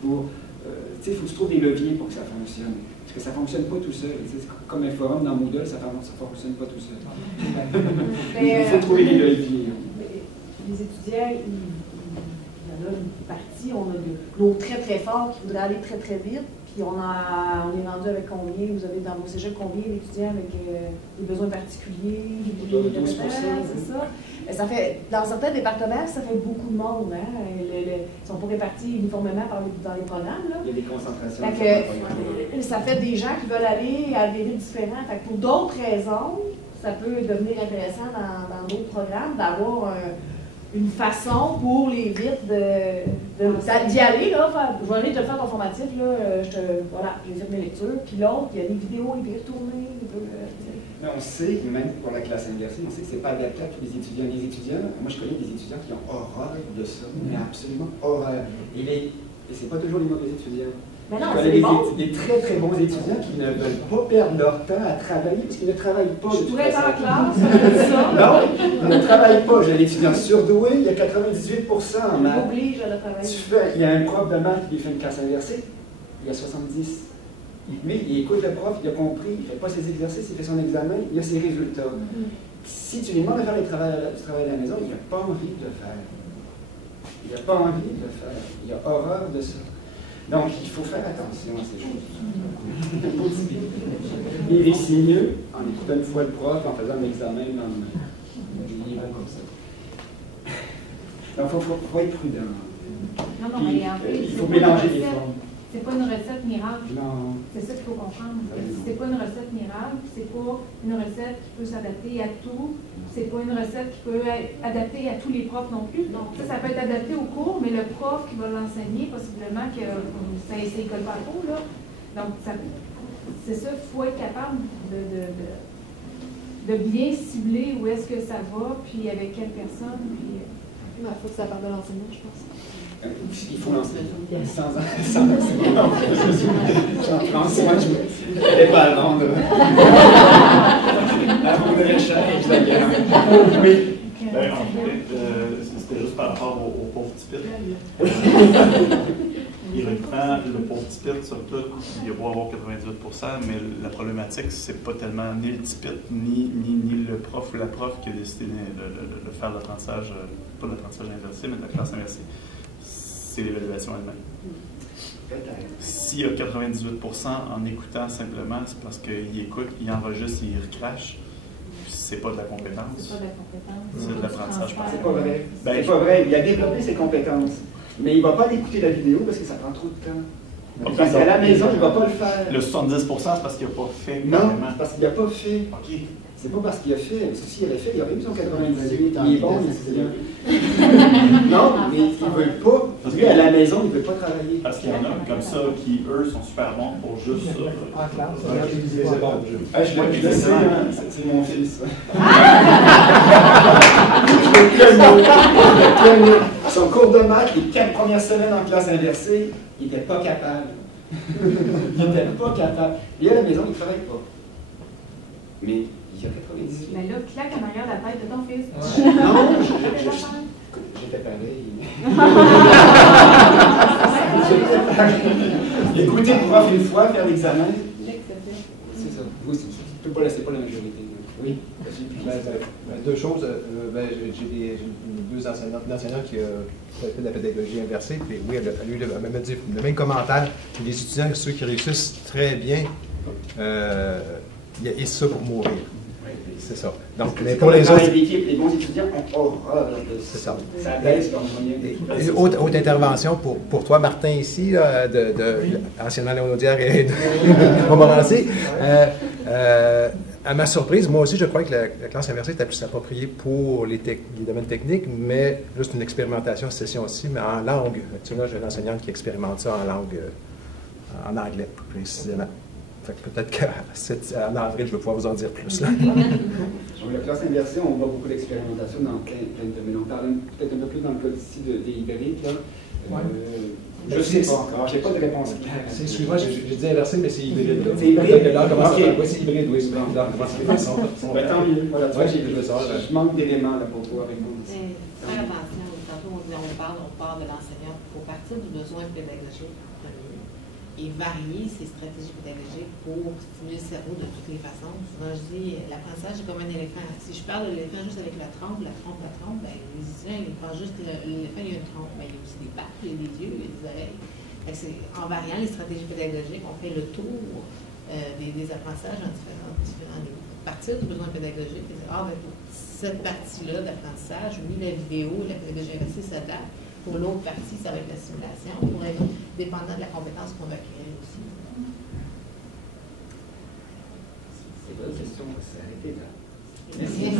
pour... il faut que tu trouves des leviers pour que ça fonctionne. Parce que ça ne fonctionne pas tout seul. Comme un forum dans Moodle, ça ne fonctionne pas tout seul. Il faut trouver des leviers. Les étudiants, il y en a une partie, on a de l'eau très très fort qui voudrait aller très très vite. Puis on est rendu avec combien, vous avez dans vos cégeps combien d'étudiants avec des besoins particuliers, c'est ça. Ça fait, dans certains départements, ça fait beaucoup de monde. Hein? Ils ne sont pas répartis uniformément dans les programmes. Là. Il y a des concentrations. Ça fait des gens qui veulent aller à des rythmes différents. Fait que pour d'autres raisons, ça peut devenir intéressant dans d'autres programmes d'avoir une façon pour les vite d'y aller. Là, je vais aller te faire ton formatif. Là, j'ai fait mes lectures. Puis l'autre, il y a des vidéos, il peut y retourner. Mais on sait, même pour la classe inversée, on sait que ce n'est pas adapté à tous les étudiants. Les étudiants, moi je connais des étudiants qui ont horreur de ça, mais absolument horreur. Et ce n'est pas toujours les mauvais étudiants. Mais non, je connais des très très bons étudiants qui ne veulent pas perdre leur temps à travailler parce qu'ils ne travaillent pas. Je pourrais être en classe, ça. Non, ils ne travaillent pas. J'ai un étudiant surdoué, il y a 98% en maths. Oblige à le travailler. Il y a un prof de maths qui lui fait une classe inversée, il y a 70. Mais il écoute le prof, il a compris, il ne fait pas ses exercices, il fait son examen, il a ses résultats. Si tu lui demandes de faire du travail à la maison, il n'a pas envie de le faire. Il n'a pas envie de le faire. Il a horreur de ça. Donc, il faut faire attention à ces choses. Il réussit mieux en écoutant une fois le prof, en faisant un examen dans des livres comme ça. Donc, il faut être prudent. Non, mais en fait, il faut mélanger les formes. C'est pas une recette miracle. Non. C'est ça qu'il faut comprendre. C'est pas une recette miracle, c'est pas une recette qui peut s'adapter à tout, c'est pas une recette qui peut être adaptée à tous les profs non plus. Donc ça peut être adapté au cours, mais le prof qui va l'enseigner, possiblement que ça ne colle pas trop, là. Donc c'est ça, il faut être capable de bien cibler où est-ce que ça va, puis avec quelle personne, puis Il faut que ça parte de l'enseignant, je pense. Il faut l'enseignant. Sans enseignant. J'en prends soin, je n'étais pas à Londres. Avant de recherche, la guerre. Oui. Ben, en fait, c'était juste par rapport au pauvre Tipit. Il reprend le pauvre Tipit, somme toute, il va avoir 98%, mais la problématique, c'est pas tellement ni le Tipit, ni le prof ou la prof qui a décidé de faire l'apprentissage, pas l'apprentissage inversé, mais de la classe inversée. C'est l'évaluation elle-même. S'il y a 98% en écoutant simplement, c'est parce qu'il écoute, il enregistre, il recrache. C'est pas de la compétence. C'est pas de la compétence. C'est de l'apprentissage. C'est pas vrai. C'est pas vrai. Il a développé ses compétences. Mais il ne va pas l'écouter la vidéo parce que ça prend trop de temps. Okay, parce qu'à la maison, il ne va pas le faire. Le 70%, c'est parce qu'il n'a pas fait. Non, parce qu'il n'a pas fait. OK. C'est pas parce qu'il a fait. S'il avait fait, il aurait eu son 98. Il est bon, il est bien. Non, mais il ne veut pas. Lui, à la maison, il ne veut pas travailler. Parce qu'il y en a comme ça qui, eux, sont super bons pour juste ça. En classe, c'est bon. Je le sais, c'est mon fils. Son cours de maths, les 4 premières semaines en classe inversée, il n'était pas capable. Il n'était pas capable. Et à la maison, il ne travaille pas. Mais il y a 98. Mais là, claque en arrière de la tête de ton fils. Non, j'étais pareil. Écoutez le prof une fois, faire l'examen. C'est ça. Vous aussi. C'est pas la majorité. Oui. Deux choses. J'ai deux enseignantes qui ont fait de la pédagogie inversée. Puis oui, elle a eu le même commentaire. Les étudiants, ceux qui réussissent très bien, il y a ça pour mourir. C'est ça. Donc, mais pour les autres. Les bons étudiants ont horreur de ça. C'est ça. Ça baisse leur moyen. Autre intervention pour toi, Martin, ici, là, anciennement Léonaudière et de Montmorency. À ma surprise, moi aussi, je crois que la classe inversée était plus appropriée pour les domaines techniques, mais là, c'est une expérimentation, session aussi, mais en langue. Actuellement, j'ai une enseignante qui expérimente ça en langue, en anglais, plus précisément. Peut-être qu'en avril, je vais pouvoir vous en dire plus. Là. La classe inversée, on voit beaucoup d'expérimentation dans plein de domaines. On parle peut-être un peu plus dans le cas ici des hybrides. Je ne sais pas encore, je n'ai pas de réponse claire. Excuse-moi, j'ai dit inversé, mais c'est hybride. C'est hybride? Là, comment okay. Oui, c'est hybride, oui. Tant mieux. Voilà, je manque d'éléments pour pouvoir répondre. Faire attention, tantôt on parle de l'enseignant. Il faut partir du besoin pédagogique et varier ses stratégies pédagogiques pour stimuler le cerveau de toutes les façons. Souvent, je dis, l'apprentissage est comme un éléphant. Si je parle de l'éléphant juste avec la trompe, ben, les étudiants, ils pensent juste que l'éléphant, il y a une trompe. Ben, il y a aussi des pattes, il y a des yeux, il y a des oreilles. En variant les stratégies pédagogiques, on fait le tour des apprentissages en différents niveaux. Partir du besoin pédagogique, et dire, pour cette partie-là d'apprentissage, oui, la vidéo, la pédagogie inversée s'adapte. Pour l'autre partie, ça va être la simulation, pour être dépendant de la compétence qu'on va acquérir aussi. C'est bonne question, c'est arrêté là. Merci.